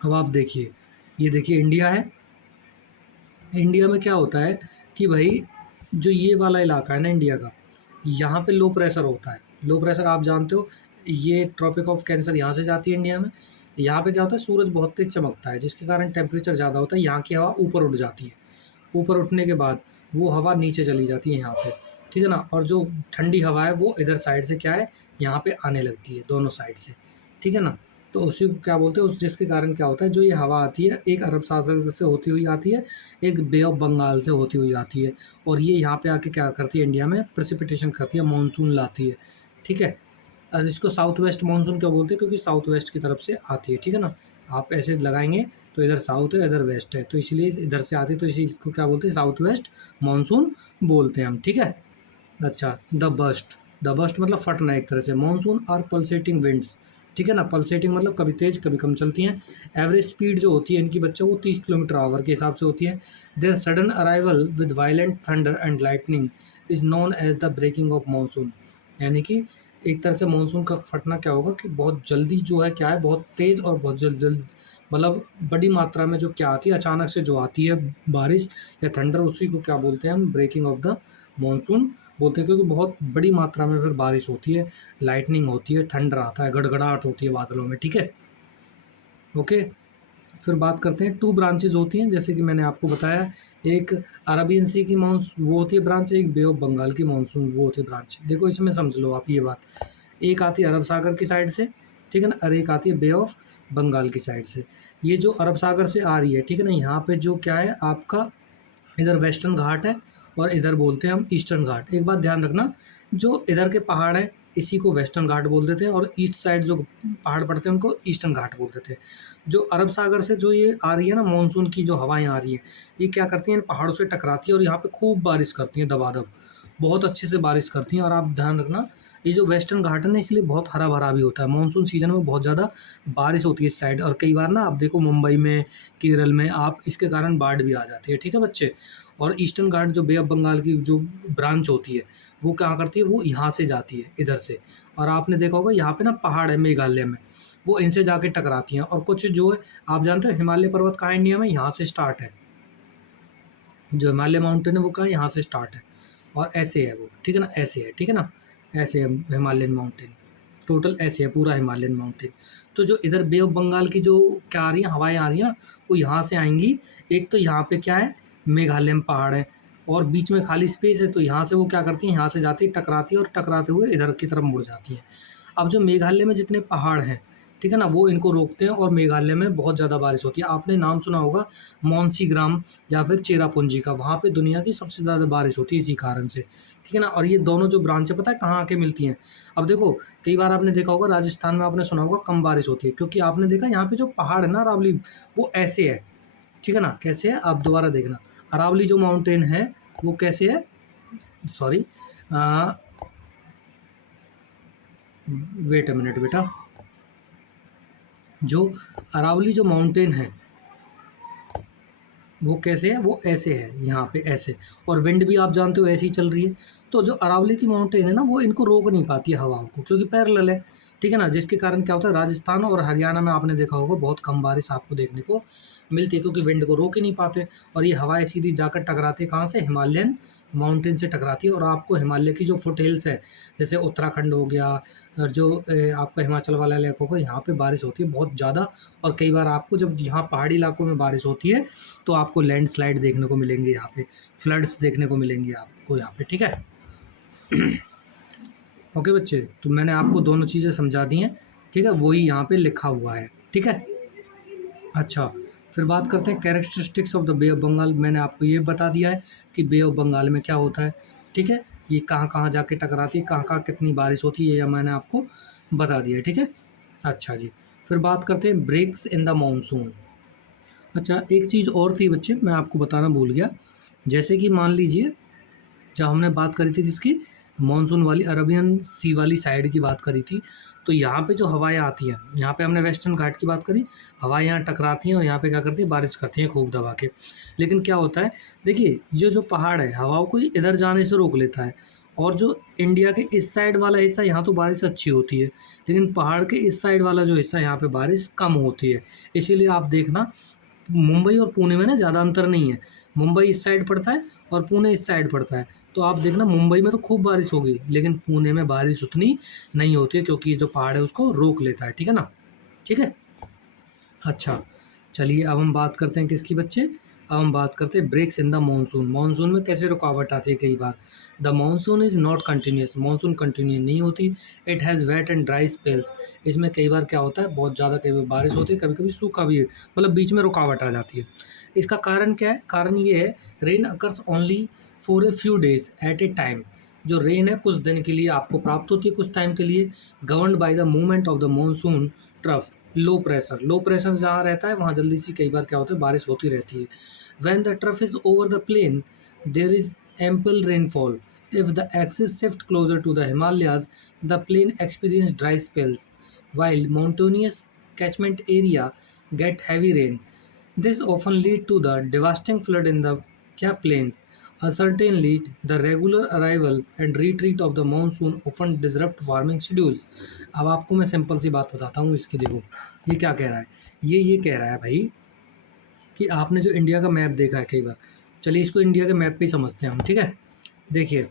अब आप देखिए, ये देखिए इंडिया है, इंडिया में क्या होता है कि भाई जो ये वाला इलाका है ना इंडिया का, यहाँ पे लो प्रेशर होता है। लो प्रेशर आप जानते हो, ये ट्रॉपिक ऑफ कैंसर यहाँ से जाती है इंडिया में। यहाँ पे क्या होता है, सूरज बहुत तेज चमकता है जिसके कारण टेम्परेचर ज़्यादा होता है, यहाँ की हवा ऊपर उठ जाती है। ऊपर उठने के बाद वो हवा नीचे चली जाती है यहाँ पे, ठीक है ना। और जो ठंडी हवा है वो इधर साइड से क्या है, यहाँ पे आने लगती है दोनों साइड से, ठीक है ना। तो उसी को क्या बोलते हैं, उस जिसके कारण क्या होता है, जो ये हवा आती है एक अरब सागर से होती हुई आती है, एक बे ऑफ बंगाल से होती हुई आती है, और ये यहाँ पे आके क्या करती है, इंडिया में प्रेसिपिटेशन करती है, मानसून लाती है, ठीक है। और इसको साउथ वेस्ट मानसून क्यों बोलते हैं, क्योंकि साउथ वेस्ट की तरफ से आती है, ठीक है ना। आप ऐसे लगाएंगे तो इधर साउथ है इधर वेस्ट है, तो इसलिए इधर से आती है, तो इसी को क्या बोलते हैं, साउथ वेस्ट मानसून बोलते हैं हम, ठीक है। अच्छा, द बस्ट मतलब फटना एक तरह से। मानसून आर पल्सेटिंग विंड्स, ठीक है ना। पल्सेटिंग मतलब कभी तेज कभी कम चलती हैं। एवरेज स्पीड जो होती है इनकी बच्चों, वो 30 किलोमीटर आवर के हिसाब से होती है। There sudden arrival with violent thunder and lightning is known as the breaking of monsoon, यानी कि एक तरह से मानसून का फटना क्या होगा कि बहुत जल्दी जो है क्या है, बहुत तेज़ और बहुत जल्द मतलब बड़ी मात्रा में जो क्या आती है, अचानक से जो आती है बारिश या थंडर, उसी को क्या बोलते हैं हम, ब्रेकिंग ऑफ द मानसून बोलते हैं। क्योंकि बहुत बड़ी मात्रा में फिर बारिश होती है, लाइटनिंग होती है, थंडर आता है, गड़गड़ाहट होती है बादलों में, ठीक है। ओके, फिर बात करते हैं, 2 ब्रांचेज होती हैं जैसे कि मैंने आपको बताया, एक अरबियन सी की वो होती है ब्रांच, एक बे ऑफ बंगाल की मानसून वो होती है ब्रांच। देखो इसमें समझ लो आप ये बात, एक आती है अरब सागर की साइड से, ठीक है ना, और एक आती है बे ऑफ बंगाल की साइड से। ये जो अरब सागर से आ रही है, ठीक है ना, यहाँ पे जो क्या है आपका, इधर वेस्टर्न घाट है और इधर बोलते हैं हम ईस्टर्न घाट। एक बात ध्यान रखना, जो इधर के पहाड़ हैं इसी को वेस्टर्न घाट बोलते थे, और ईस्ट साइड जो पहाड़ पड़ते हैं उनको ईस्टर्न घाट बोलते थे। जो अरब सागर से जो ये आ रही है ना मानसून की जो हवाएं आ रही है, ये क्या करती हैं, इन पहाड़ों से टकराती है और यहाँ पे खूब बारिश करती हैं दबादब, बहुत अच्छे से बारिश करती हैं। और आप ध्यान रखना, ये जो वेस्टर्न घाट है ना इसलिए बहुत हरा भरा भी होता है, मानसून सीजन में बहुत ज़्यादा बारिश होती है इस साइड, और कई बार ना आप देखो मुंबई में, केरल में आप इसके कारण बाढ़ भी आ जाती है। ठीक है बच्चे। और ईस्टर्न घाट जो बे ऑफ बंगाल की जो ब्रांच होती है वो क्या करती है, वो यहाँ से जाती है इधर से, और आपने देखा होगा यहाँ पे ना पहाड़ है मेघालय में, वो इनसे जाके टकराती हैं। और कुछ जो है आप जानते हो हिमालय पर्वत कहाँ इंडिया में, यहाँ से स्टार्ट है, जो हिमालय माउंटेन है वो कहाँ, यहाँ से स्टार्ट है, और ऐसे है वो, ठीक है ना, ऐसे है, ठीक है ना, ऐसे है हिमालयन माउंटेन, टोटल ऐसे है पूरा हिमालयन माउंटेन। तो जो इधर बे ऑफ बंगाल की जो क्या आ रही है हवाएं आ रही हैं ना, वो यहाँ से आएंगी। एक तो यहाँ पे क्या है, मेघालय में पहाड़ है और बीच में खाली स्पेस है, तो यहाँ से वो क्या करती हैं, यहाँ से जाती है, टकराती है और टकराते हुए इधर की तरफ मुड़ जाती है। अब जो मेघालय में जितने पहाड़ हैं, ठीक है ना, वो इनको रोकते हैं और मेघालय में बहुत ज़्यादा बारिश होती है। आपने नाम सुना होगा मौनसीग्राम या फिर चेरापूंजी का, वहाँ पे दुनिया की सबसे ज़्यादा बारिश होती है इसी कारण से, ठीक है ना। और ये दोनों जो ब्रांच है पता है कहाँ आके मिलती हैं। अब देखो कई बार आपने देखा होगा राजस्थान में, आपने सुना होगा कम बारिश होती है, क्योंकि आपने देखा यहाँ पे जो पहाड़ है ना अरावली, वो ऐसे है, ठीक है ना, कैसे है आप दोबारा देखना, अरावली जो माउंटेन है वो कैसे है, सॉरी, वेट अ मिनट बेटा, जो अरावली जो माउंटेन है वो कैसे है, वो ऐसे है यहाँ पे ऐसे, और विंड भी आप जानते हो ऐसी ही चल रही है। तो जो अरावली की माउंटेन है ना वो इनको रोक नहीं पाती है हवाओं को, क्योंकि पैरेलल है, ठीक है ना, जिसके कारण क्या होता है राजस्थान और हरियाणा में आपने देखा होगा बहुत कम बारिश आपको देखने को मिलती है, क्योंकि विंड को रोक ही नहीं पाते। और ये हवाएं सीधी जाकर टकराती है कहाँ से, हिमालयन माउंटेन से टकराती है, और आपको हिमालय की जो फुट हिल्स है जैसे उत्तराखंड हो गया, और जो आपका हिमाचल वाला इलाका होगा, यहाँ पे बारिश होती है बहुत ज़्यादा। और कई बार आपको जब यहाँ पहाड़ी इलाकों में बारिश होती है तो आपको लैंडस्लाइड देखने को मिलेंगे, यहाँ पे फ्लड्स देखने को मिलेंगे आपको यहाँ पे, ठीक है। ओके बच्चे, तो मैंने आपको दोनों चीज़ें समझा दी हैं, ठीक है, वही यहाँ पे लिखा हुआ है, ठीक है। अच्छा, फिर बात करते हैं characteristics of the Bay of Bengal. मैंने आपको ये बता दिया है कि बे ऑफ बंगाल में क्या होता है, ठीक है, ये कहाँ कहाँ जाके टकराती है, कहाँ कहाँ कितनी बारिश होती है, ये मैंने आपको बता दिया, ठीक है। अच्छा जी, फिर बात करते हैं ब्रेक्स इन द मानसून। अच्छा, एक चीज़ और थी बच्चे मैं आपको बताना भूल गया, जैसे कि मान लीजिए जब हमने बात करी थी किसकी, मानसून वाली अरबियन सी वाली साइड की बात करी थी, तो यहाँ पे जो हवाएं आती हैं, यहाँ पे हमने वेस्टर्न घाट की बात करी, हवाएं यहाँ टकराती हैं और यहाँ पे क्या करती है, बारिश करती हैं खूब दबा के। लेकिन क्या होता है, देखिए जो जो पहाड़ है हवाओं को इधर जाने से रोक लेता है, और जो इंडिया के इस साइड वाला हिस्सा यहाँ तो बारिश अच्छी होती है, लेकिन पहाड़ के इस साइड वाला जो हिस्सा यहाँ पे बारिश कम होती है। इसीलिए आप देखना मुंबई और पुणे में ना ज़्यादा अंतर नहीं है, मुंबई इस साइड पड़ता है और पुणे इस साइड पड़ता है, तो आप देखना मुंबई में तो खूब बारिश होगी, लेकिन पुणे में बारिश उतनी नहीं होती है, क्योंकि जो पहाड़ है उसको रोक लेता है, ठीक है ना, ठीक है। अच्छा, चलिए अब हम बात करते हैं किसकी बच्चे, अब हम बात करते हैं breaks in the monsoon. Monsoon में कैसे रुकावट आती है कई बार, the monsoon is not continuous, monsoon continue नहीं होती, it has wait and dry spells. इसमें कई बार क्या होता है, बहुत ज़्यादा कई बार बारिश होती है, कभी कभी सूखा भी है, मतलब बीच में रुकावट आ जाती है। इसका कारण क्या है, कारण ये है rain occurs only for a few days at A time, जो रेन है कुछ दिन के लिए आपको प्राप्त होती है, कुछ टाइम के लिए, governed by the movement of the monsoon trough, low pressure, low pressure जहाँ रहता है वहाँ जल्दी सी कई बार क्या होता है बारिश होती रहती है। When the trough is over the plain there is ample rainfall, if the axis shift closer to the Himalayas the plain experience dry spells while mountainous catchment area get heavy rain. This often lead to the devastating flood in the plains. Certainly, the regular arrival and retreat of the monsoon often disrupt farming schedules. अब आपको मैं simple सी बात बताता हूँ इसकी, देखो ये क्या कह रहा है, ये कह रहा है भाई कि आपने जो इंडिया का मैप देखा है कई बार, चलिए इसको इंडिया के मैप पे ही समझते हैं हम, ठीक है। देखिए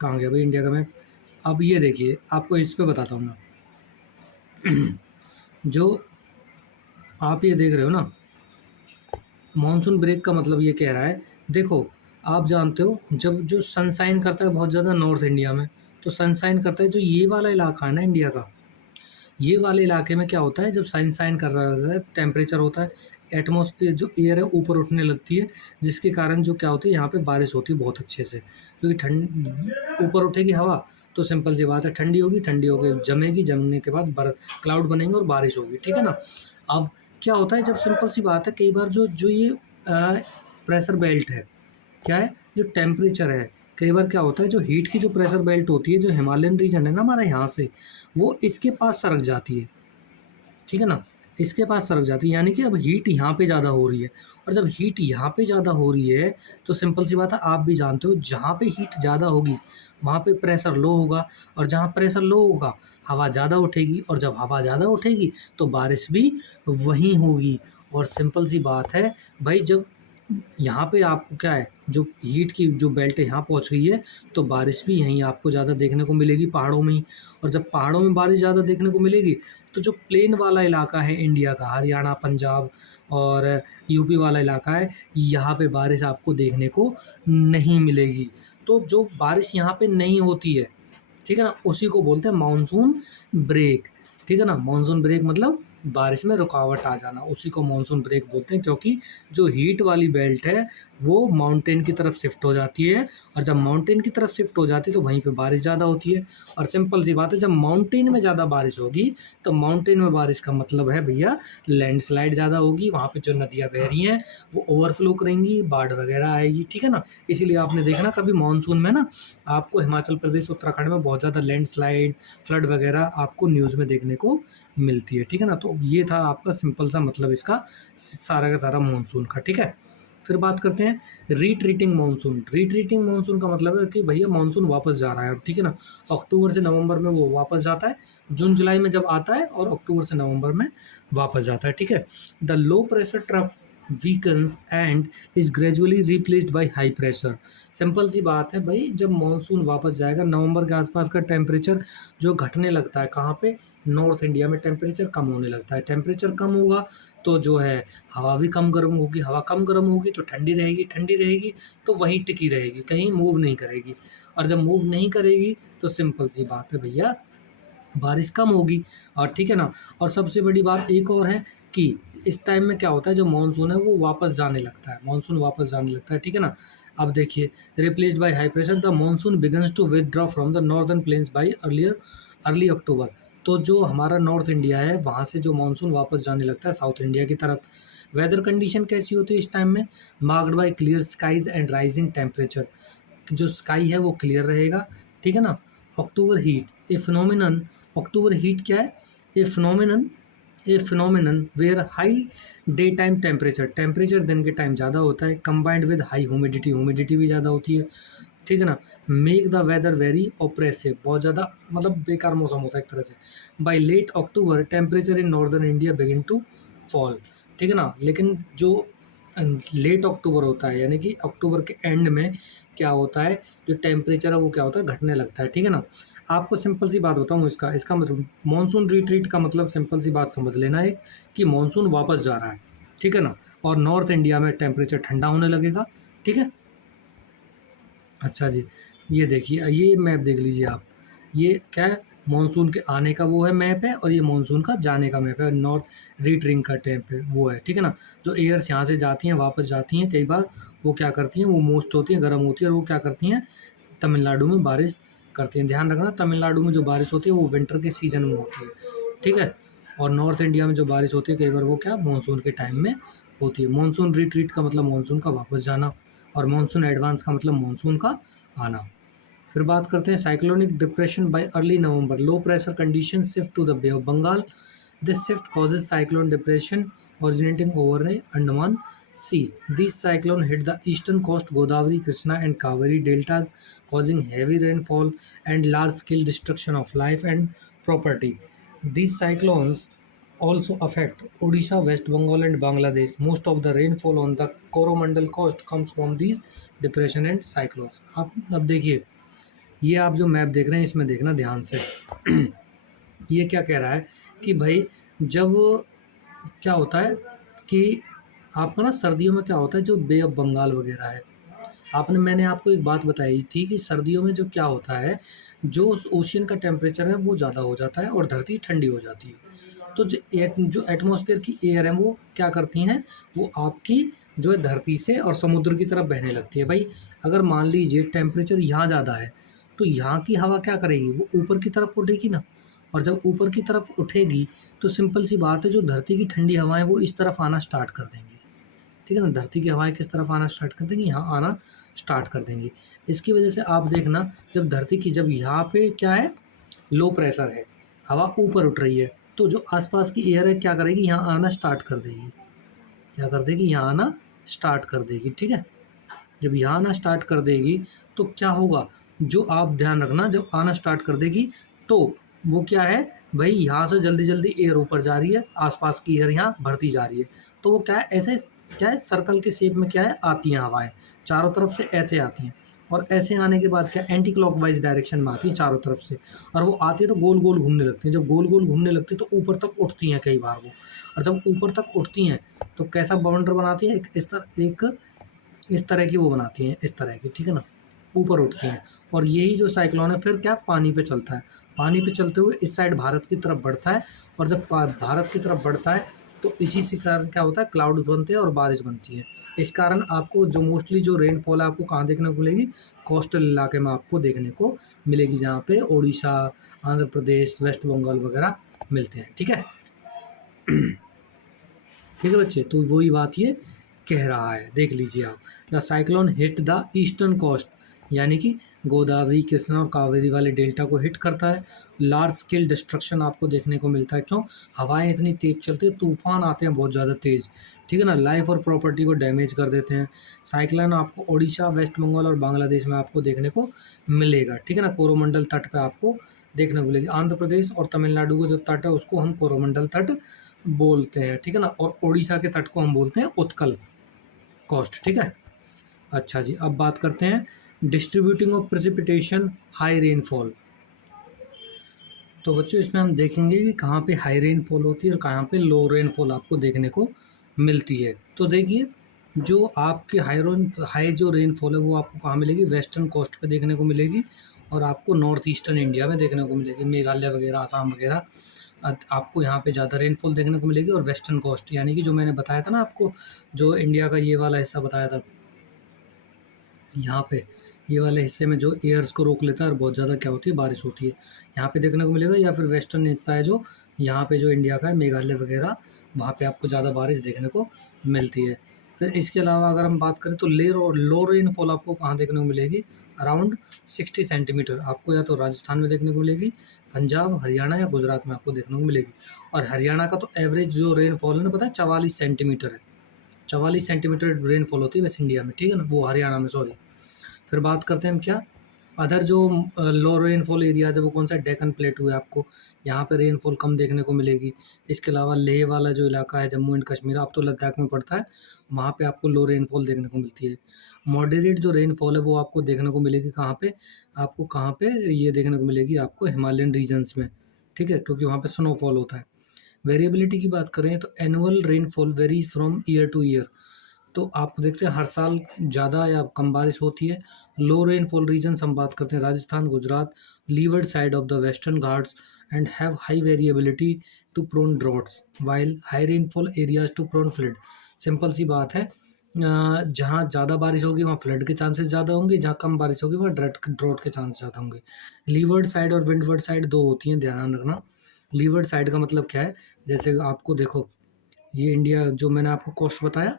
कहाँ गया भाई इंडिया का मैप, अब ये देखिए आपको इस पे बताता हूँ मैं। जो आप ये देख रहे हो ना, मानसून ब्रेक का मतलब ये कह रहा है, देखो आप जानते हो जब जो सनसाइन करता है बहुत ज़्यादा नॉर्थ इंडिया में, तो सनसाइन करता है जो ये वाला इलाका है ना इंडिया का, ये वाले इलाके में क्या होता है, जब सनसाइन कर रहा होता है टेम्परेचर होता है, एटमॉस्फेयर जो एयर है ऊपर उठने लगती है, जिसके कारण जो क्या होती है यहाँ पे बारिश होती है बहुत अच्छे से, क्योंकि ठंड ऊपर उठेगी हवा तो सिंपल सी बात है, ठंडी होगी, ठंडी होकर जमेगी, जमने के बाद क्लाउड बनेंगे और बारिश होगी, ठीक है ना। अब क्या होता है, जब सिंपल सी बात है, कई बार जो जो ये प्रेशर बेल्ट है, क्या है, जो टेम्परेचर है, कई बार क्या होता है, जो हीट की जो प्रेशर बेल्ट होती है, जो हिमालयन रीजन है ना हमारा यहाँ से, वो इसके पास सरक जाती है, ठीक है ना, इसके पास सरक जाती है, यानी कि अब हीट यहाँ पे ज़्यादा हो रही है। और जब हीट यहाँ पे ज़्यादा हो रही है, तो सिंपल सी बात है, आप भी जानते हो, जहाँ पे हीट ज़्यादा होगी वहाँ पे प्रेशर लो होगा, और जहाँ प्रेशर लो होगा हवा ज़्यादा उठेगी, और जब हवा ज़्यादा उठेगी तो बारिश भी वहीं होगी। और सिंपल सी बात है भाई, जब यहाँ पे आपको क्या है, जो हीट की जो बेल्ट है यहाँ पहुँच गई है, तो बारिश भी यहीं आपको ज़्यादा देखने को मिलेगी, पहाड़ों में ही। और जब पहाड़ों में बारिश ज़्यादा देखने को मिलेगी, तो जो प्लेन वाला इलाका है इंडिया का, हरियाणा, पंजाब और यूपी वाला इलाका है, यहाँ पे बारिश आपको देखने को नहीं मिलेगी। तो जो बारिश यहाँ पे नहीं होती है, ठीक है ना, उसी को बोलते हैं मानसून ब्रेक, ठीक है ना। मानसून ब्रेक मतलब बारिश में रुकावट आ जाना, उसी को मानसून ब्रेक बोलते हैं, क्योंकि जो हीट वाली बेल्ट है वो माउंटेन की तरफ शिफ्ट हो जाती है, और जब माउंटेन की तरफ शिफ्ट हो जाती है तो वहीं पे बारिश ज़्यादा होती है। और सिंपल सी बात है, जब माउंटेन में ज़्यादा बारिश होगी, तो माउंटेन में बारिश का मतलब है भैया लैंडस्लाइड ज़्यादा होगी, वहाँ पे जो नदियाँ बह रही हैं वो ओवरफ्लो करेंगी, बाढ़ वगैरह आएगी, ठीक है ना। इसीलिए आपने देखना कभी मानसून में ना, आपको हिमाचल प्रदेश, उत्तराखंड में बहुत ज़्यादा लैंडस्लाइड, फ्लड वगैरह आपको न्यूज़ में देखने को मिलती है, ठीक है ना। तो ये था आपका सिंपल सा मतलब इसका, सारा का सारा मानसून का, ठीक है। फिर बात करते हैं रिट्रीटिंग मानसून। रिट्रीटिंग मानसून का मतलब है कि भैया मानसून वापस जा रहा है अब, ठीक है ना। अक्टूबर से नवंबर में वो वापस जाता है, जून जुलाई में जब आता है, और अक्टूबर से नवंबर में वापस जाता है, ठीक है। The low pressure trough weakens and is gradually replaced by high pressure. Simple सी बात है भाई, जब मानसून वापस जाएगा, नवंबर के आसपास का टेम्परेचर जो घटने लगता है, कहाँ पे, नॉर्थ इंडिया में टेम्परेचर कम होने लगता है। टेम्परेचर कम होगा तो जो है हवा भी कम गर्म होगी, हवा कम गर्म होगी तो ठंडी रहेगी, ठंडी रहेगी तो वहीं टिकी रहेगी, कहीं मूव नहीं करेगी। और जब मूव नहीं करेगी तो सिंपल सी बात है भैया, बारिश कम होगी, और ठीक है ना। और सबसे बड़ी बात एक और है कि इस टाइम में क्या होता है, जो मानसून है वो वापस जाने लगता है, मानसून वापस जाने लगता है, ठीक है ना। अब देखिए, replaced by high pressure, the monsoon begins to withdraw from the northern plains by early October. तो जो हमारा नॉर्थ इंडिया है वहाँ से जो मानसून वापस जाने लगता है साउथ इंडिया की तरफ। वेदर कंडीशन कैसी होती है इस टाइम में, marked by clear skies and rising temperature. जो स्काई है वो क्लियर रहेगा, ठीक है ना। October heat a phenomenon, October heat क्या है, a phenomenon, a phenomenon where high day time temperature, temperature दिन के टाइम ज़्यादा होता है, combined with high humidity, humidity भी ज़्यादा होती है, ठीक है ना। Make the weather very oppressive, बहुत ज़्यादा मतलब बेकार मौसम होता है एक तरह से। By late October temperature in northern India begin to fall, ठीक है ना। लेकिन जो लेट अक्टूबर होता है, यानी कि अक्टूबर के एंड में क्या होता है, जो टेम्परेचर है वो क्या होता है, घटने लगता है, ठीक है ना। आपको सिंपल सी बात बताऊँ, इसका इसका मतलब मानसून रिट्रीट का मतलब सिंपल सी बात समझ लेना है कि मानसून वापस जा रहा है, ठीक है ना, और नॉर्थ इंडिया में टेम्परेचर ठंडा होने लगेगा, ठीक है। अच्छा जी, ये देखिए, ये मैप देख लीजिए आप, ये क्या है, मानसून के आने का वो है मैप है, और ये मानसून का जाने का मैप है, नॉर्थ रिट्रिंग का टेम्प है वो है, ठीक है ना। जो एयर्स यहाँ से जाती हैं वापस जाती हैं, कई बार वो क्या करती हैं, वो मोस्ट होती हैं, गर्म होती है, और वो क्या करती हैं, तमिलनाडु में बारिश करती हैं। ध्यान रखना, तमिलनाडु में जो बारिश होती है वो विंटर के सीजन में होती है, ठीक है। और नॉर्थ इंडिया में जो बारिश होती है कई बार वो क्या मानसून के टाइम में होती है। मानसून रिट्रीट का मतलब मानसून का वापस जाना, और मानसून एडवांस का मतलब मानसून का आना। फिर बात करते हैं cyclonic depression by early November, low pressure condition shift to the Bay of Bengal, this shift causes cyclone depression originating over the Andaman Sea. This cyclone hit the eastern coast, Godavari, Krishna and Kaveri deltas, causing heavy rainfall and large-scale destruction of life and property. These cyclones also affect Odisha, West Bengal and Bangladesh. Most of the rainfall on the Coromandel coast comes from these depression and cyclones. अब देखिए, ये आप जो map देख रहे हैं इसमें देखना ध्यान से। ये क्या कह रहा है कि भाई, जब क्या होता है कि आपका ना सर्दियों में क्या होता है, जो बे ऑफ बंगाल वगैरह है, मैंने आपको एक बात बताई थी कि सर्दियों में जो क्या होता है, जो ओशियन का टेम्परेचर है वो ज़्यादा हो जाता है और धरती ठंडी हो जाती है। तो जो एटमॉस्फेयर की एयर है वो क्या करती हैं, वो आपकी जो है धरती से और समुद्र की तरफ बहने लगती है। भाई अगर मान लीजिए टेम्परेचर यहाँ ज़्यादा है, तो यहाँ की हवा क्या करेगी, वो ऊपर की तरफ उठेगी ना, और जब ऊपर की तरफ उठेगी तो सिंपल सी बात है, जो धरती की ठंडी हवाएं वो इस तरफ आना स्टार्ट कर देंगी। ठीक है ना, धरती की हवाएं किस तरफ आना स्टार्ट कर देंगी, यहाँ आना स्टार्ट कर देंगी। इसकी वजह से आप देखना, जब धरती की, जब यहाँ पे क्या है, लो प्रेशर है, हवा ऊपर उठ रही है, तो जो आसपास की एयर है क्या करेगी, यहाँ आना स्टार्ट कर देगी। क्या कर देगी, यहाँ आना स्टार्ट कर देगी। ठीक है, जब यहाँ आना स्टार्ट कर देगी तो क्या होगा, जो आप ध्यान रखना, जब आना स्टार्ट कर देगी तो वो क्या है भाई, यहाँ से जल्दी जल्दी एयर ऊपर जा रही है, आसपास की एयर यहाँ भरती जा रही है, तो वो क्या है, ऐसे क्या है, सर्कल के शेप में क्या है आती हैं हवाएं, चारों तरफ से ऐसे आती हैं, और ऐसे आने के बाद क्या, एंटी क्लॉकवाइज डायरेक्शन में आती है चारों तरफ से, और वो आती है तो गोल गोल घूमने लगती हैं। जब गोल गोल घूमने लगती है तो ऊपर तक उठती हैं कई बार वो, और जब ऊपर तक उठती हैं तो कैसा बाउंडर बनाती है, इस तरह की वो बनाती हैं, इस तरह की। ठीक है ना, ऊपर उठती हैं, और यही जो साइक्लोन है फिर क्या, पानी पे चलता है, पानी पे चलते हुए इस साइड भारत की तरफ बढ़ता है, और जब भारत की तरफ बढ़ता है तो इसी से कारण क्या होता है, क्लाउड बनते हैं और बारिश बनती है। इस कारण आपको जो मोस्टली जो रेनफॉल है आपको कहाँ देखने को मिलेगी, कोस्टल इलाके में आपको देखने को मिलेगी, जहाँ पे उड़ीसा, आंध्र प्रदेश, वेस्ट बंगाल वगैरह मिलते हैं। ठीक है, ठीक है बच्चे, तो वही बात ये कह रहा है, देख लीजिए आप। The cyclone hit the eastern coast, यानी कि गोदावरी, कृष्णा और कावेरी वाले डेल्टा को हिट करता है। लार्ज स्केल डिस्ट्रक्शन आपको देखने को मिलता है, क्यों, हवाएं इतनी तेज चलती है, तूफान आते हैं बहुत ज़्यादा तेज। ठीक है ना, लाइफ और प्रॉपर्टी को डैमेज कर देते हैं। साइक्लोन आपको उड़ीसा, वेस्ट बंगाल और बांग्लादेश में आपको देखने को मिलेगा। ठीक है ना, कोरोमंडल तट पे आपको देखने को मिलेगी। आंध्र प्रदेश और तमिलनाडु का जो तट है उसको हम कोरोमंडल तट बोलते हैं। ठीक है ना, और उड़ीसा के तट को हम बोलते हैं उत्कल कोस्ट। ठीक है, अच्छा जी, अब बात करते हैं distributing of precipitation, high rainfall. तो बच्चों इसमें हम देखेंगे कि कहाँ पे हाई रेनफॉल होती है और कहाँ पे लो रेनफॉल आपको देखने को मिलती है। तो देखिए, जो आपकी हाई जो रेनफॉल है वो आपको कहाँ मिलेगी, वेस्टर्न कोस्ट पे देखने को मिलेगी, और आपको नॉर्थ ईस्टर्न इंडिया में देखने को मिलेगी, मेघालय वगैरह, आसाम वगैरह। आपको यहाँ पे ज़्यादा रेनफॉल देखने को मिलेगी। और वेस्टर्न कोस्ट यानी कि जो मैंने बताया था ना आपको, जो इंडिया का ये वाला हिस्सा बताया था, यहाँ पे ये वाले हिस्से में जो एयर्स को रोक लेता है और बहुत ज़्यादा क्या होती है, बारिश होती है, यहाँ पे देखने को मिलेगा। या फिर वेस्टर्न हिस्सा है जो यहाँ पे जो इंडिया का है, मेघालय वगैरह, वहाँ पे आपको ज़्यादा बारिश देखने को मिलती है। फिर इसके अलावा अगर हम बात करें तो लेर और लो रेनफॉल आपको कहाँ देखने को मिलेगी, अराउंड 60 सेंटीमीटर आपको या तो राजस्थान में देखने को मिलेगी, पंजाब, हरियाणा या गुजरात में आपको देखने को मिलेगी। और हरियाणा का तो एवरेज जो रेनफॉल है ना, पता है 44 सेंटीमीटर है, 44 सेंटीमीटर रेनफॉल होती है वेस्ट इंडिया में। ठीक है ना, वो हरियाणा में, सॉरी। फिर बात करते हैं हम क्या, अदर जो लो रेनफॉल एरियाज है वो कौन सा, डेक्कन प्लेटू है, आपको यहाँ पे रेनफॉल कम देखने को मिलेगी। इसके अलावा लेह वाला जो इलाका है, जम्मू एंड कश्मीर, अब तो लद्दाख में पड़ता है, वहाँ पे आपको लो रेनफॉल देखने को मिलती है। मॉडरेट जो रेनफॉल है वो आपको देखने को मिलेगी कहाँ पे, आपको कहाँ पे ये देखने को मिलेगी, आपको हिमालयन रीजन्स में। ठीक है, क्योंकि वहाँ पे स्नोफॉल होता है। वेरिएबिलिटी की बात करें तो annual rainfall varies from year two year, तो आप देखते हैं हर साल ज़्यादा या कम बारिश होती है। लो रेनफॉल रीजन्स हम बात करते हैं Rajasthan, Gujarat, leeward side of the Western Ghats and have high variability to prone droughts, while high rainfall areas to prone flood. Simple सी बात है, जहाँ ज़्यादा बारिश होगी वहाँ फ्लड के चांसेस ज़्यादा होंगे, जहाँ कम बारिश होगी वहाँ ड्रॉट के चांसेस ज़्यादा होंगे। लीवर्ड साइड और विंडवर्ड साइड दो होती हैं, ध्यान रखना। लीवर्ड साइड का मतलब क्या है, जैसे आपको देखो, ये इंडिया जो मैंने आपको कोस्ट बताया,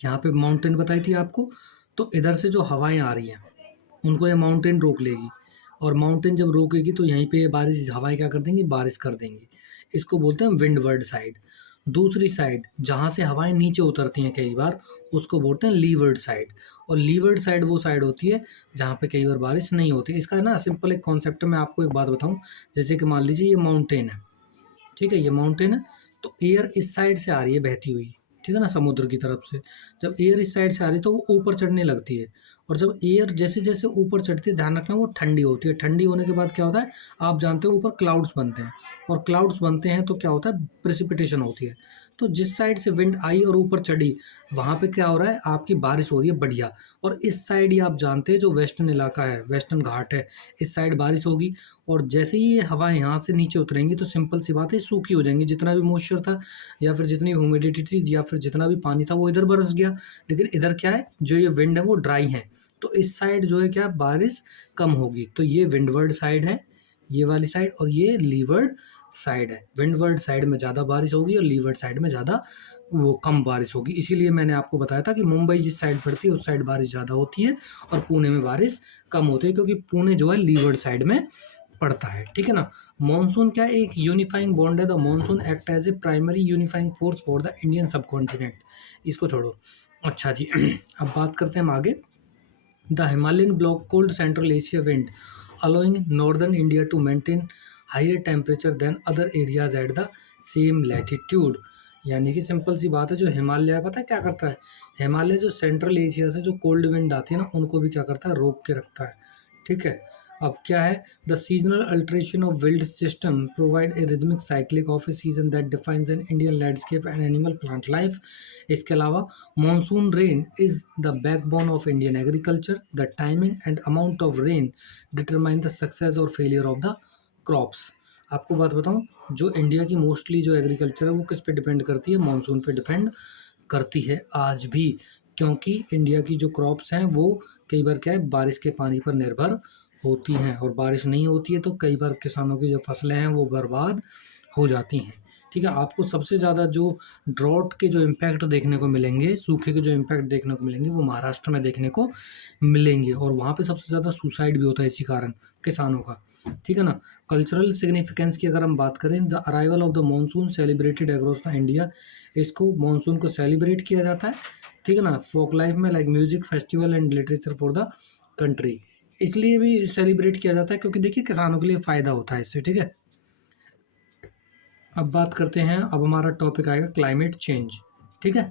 यहाँ पे माउंटेन बताई थी आपको, तो इधर से जो हवाएं आ रही हैं उनको ये माउंटेन रोक लेगी, और माउंटेन जब रोकेगी तो यहीं पे ये बारिश हवाएं क्या कर देंगी, बारिश कर देंगी। इसको बोलते हैं विंडवर्ड साइड। दूसरी साइड जहाँ से हवाएं नीचे उतरती हैं कई बार, उसको बोलते हैं लीवर्ड साइड। और लीवर्ड साइड वो साइड होती है जहाँ पे कई बार बारिश नहीं होती। इसका ना सिंपल एक कॉन्सेप्ट मैं आपको एक बात बताऊँ, जैसे कि मान लीजिए ये माउंटेन है, ठीक है, ये माउंटेन है, तो एयर इस साइड से आ रही है बहती हुई, ठीक है ना, समुद्र की तरफ से। जब एयर इस साइड से आ रही है तो वो ऊपर चढ़ने लगती है, और जब एयर जैसे जैसे ऊपर चढ़ती है, ध्यान रखना वो ठंडी होती है। ठंडी होने के बाद क्या होता है, आप जानते हो ऊपर क्लाउड्स बनते हैं, और क्लाउड्स बनते हैं तो क्या होता है, प्रेसिपिटेशन होती है। तो जिस साइड से विंड आई और ऊपर चढ़ी, वहाँ पे क्या हो रहा है, आपकी बारिश हो रही है बढ़िया। और इस साइड ही आप जानते हैं जो वेस्टर्न इलाका है, वेस्टर्न घाट है, इस साइड बारिश होगी। और जैसे ही ये हवाएं यहाँ से नीचे उतरेंगी तो सिंपल सी बात है, सूखी हो जाएंगी। जितना भी मॉइस्चर था या फिर जितनी ह्यूमिडिटी थी या फिर जितना भी पानी था वो इधर बरस गया। लेकिन इधर क्या है, जो ये विंड है वो ड्राई है, तो इस साइड जो है क्या बारिश कम होगी। तो ये विंडवर्ड साइड है, ये वाली साइड, और ये लीवर्ड साइड है। विंडवर्ड साइड में ज़्यादा बारिश होगी और लीवर्ड साइड में ज़्यादा वो कम बारिश होगी। इसीलिए मैंने आपको बताया था कि मुंबई जिस साइड पड़ती है उस साइड बारिश ज़्यादा होती है और पुणे में बारिश कम होती है, क्योंकि पुणे जो है लीवर्ड साइड में पड़ता है। ठीक है ना। मॉनसून क्या एक यूनिफाइंग बॉन्ड है। The monsoon act as a primary unifying force for the Indian subcontinent. इसको छोड़ो। अच्छा जी अब बात करते हैं हम आगे। The Himalayan block cold central Asia wind allowing northern India to maintain higher temperature than other areas at the same latitude। यानी कि सिंपल सी बात है, जो हिमालय पता है क्या करता है, हिमालय जो सेंट्रल एशिया से जो कोल्ड विंड आती है ना उनको भी क्या करता है, रोक के रखता है। ठीक है। अब क्या है, the seasonal alteration of wind system provide a rhythmic cyclic of a season that defines an Indian landscape and animal plant life. इसके अलावा monsoon rain is the backbone of Indian agriculture. The timing and amount of rain determine the success और failure of the crops. आपको बात बताऊं, जो India की mostly जो agriculture है वो किस पे डिपेंड करती है, मॉनसून पे डिपेंड करती है आज भी। क्योंकि इंडिया की जो क्रॉप्स हैं वो कई बार क्या है, बारिश के पानी पर निर्भर होती हैं, और बारिश नहीं होती है तो कई बार किसानों की जो फसलें हैं वो बर्बाद हो जाती हैं। ठीक है। आपको सबसे ज़्यादा जो ड्रॉट के जो इम्पैक्ट देखने को मिलेंगे, सूखे के जो इम्पैक्ट देखने को मिलेंगे वो महाराष्ट्र में देखने को मिलेंगे, और वहाँ पे सबसे ज़्यादा सुसाइड भी होता है इसी कारण किसानों का। ठीक है ना। कल्चरल सिग्निफिकेंस की अगर हम बात करें, the arrival of the monsoon celebrated across the India. इसको मानसून को सेलिब्रेट किया जाता है। ठीक है ना। फोक लाइफ में like music festival and literature for the country, इसलिए भी सेलिब्रेट किया जाता है क्योंकि देखिए किसानों के लिए फ़ायदा होता है इससे। ठीक है। अब बात करते हैं, अब हमारा टॉपिक आएगा क्लाइमेट चेंज। ठीक है।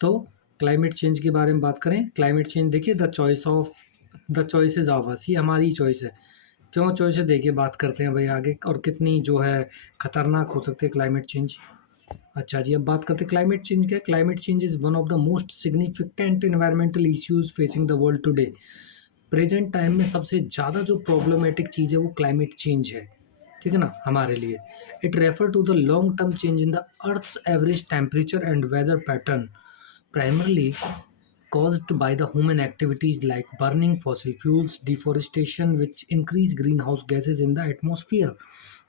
तो क्लाइमेट चेंज के बारे में बात करें। क्लाइमेट चेंज देखिए, द चॉइसेस ऑफ अस, ये हमारी चॉइस है। क्यों चॉइस है, देखिए बात करते हैं भाई आगे, और कितनी जो है खतरनाक हो सकती है क्लाइमेट चेंज। अच्छा जी, अब बात करते हैं क्लाइमेट चेंज क्या है। Climate change is one of the most significant environmental issues facing the world today. Present time में सबसे ज़्यादा जो प्रॉब्लमेटिक चीज़ है वो क्लाइमेट चेंज है। ठीक है ना, हमारे लिए। It refer to the long term change in the earth's average temperature and weather pattern, primarily caused by the human activities like burning fossil fuels, deforestation, which increase greenhouse gases in the atmosphere।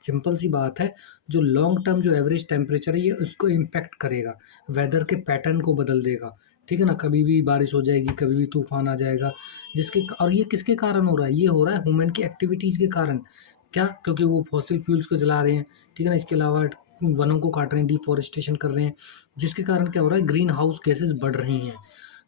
Simple सी बात है, जो long term जो average temperature है ये उसको impact करेगा, weather के पैटर्न को बदल देगा। ठीक है ना, कभी भी बारिश हो जाएगी, कभी भी तूफान आ जाएगा, जिसके और ये किसके कारण हो रहा है, ये हो रहा है ह्यूमन की एक्टिविटीज़ के कारण। क्या, क्योंकि वो फॉसिल फ्यूल्स को जला रहे हैं। ठीक है ना। इसके अलावा वनों को काट रहे हैं, डिफॉरेस्टेशन कर रहे हैं, जिसके कारण क्या हो रहा है, ग्रीन हाउस गैसेज बढ़ रही हैं।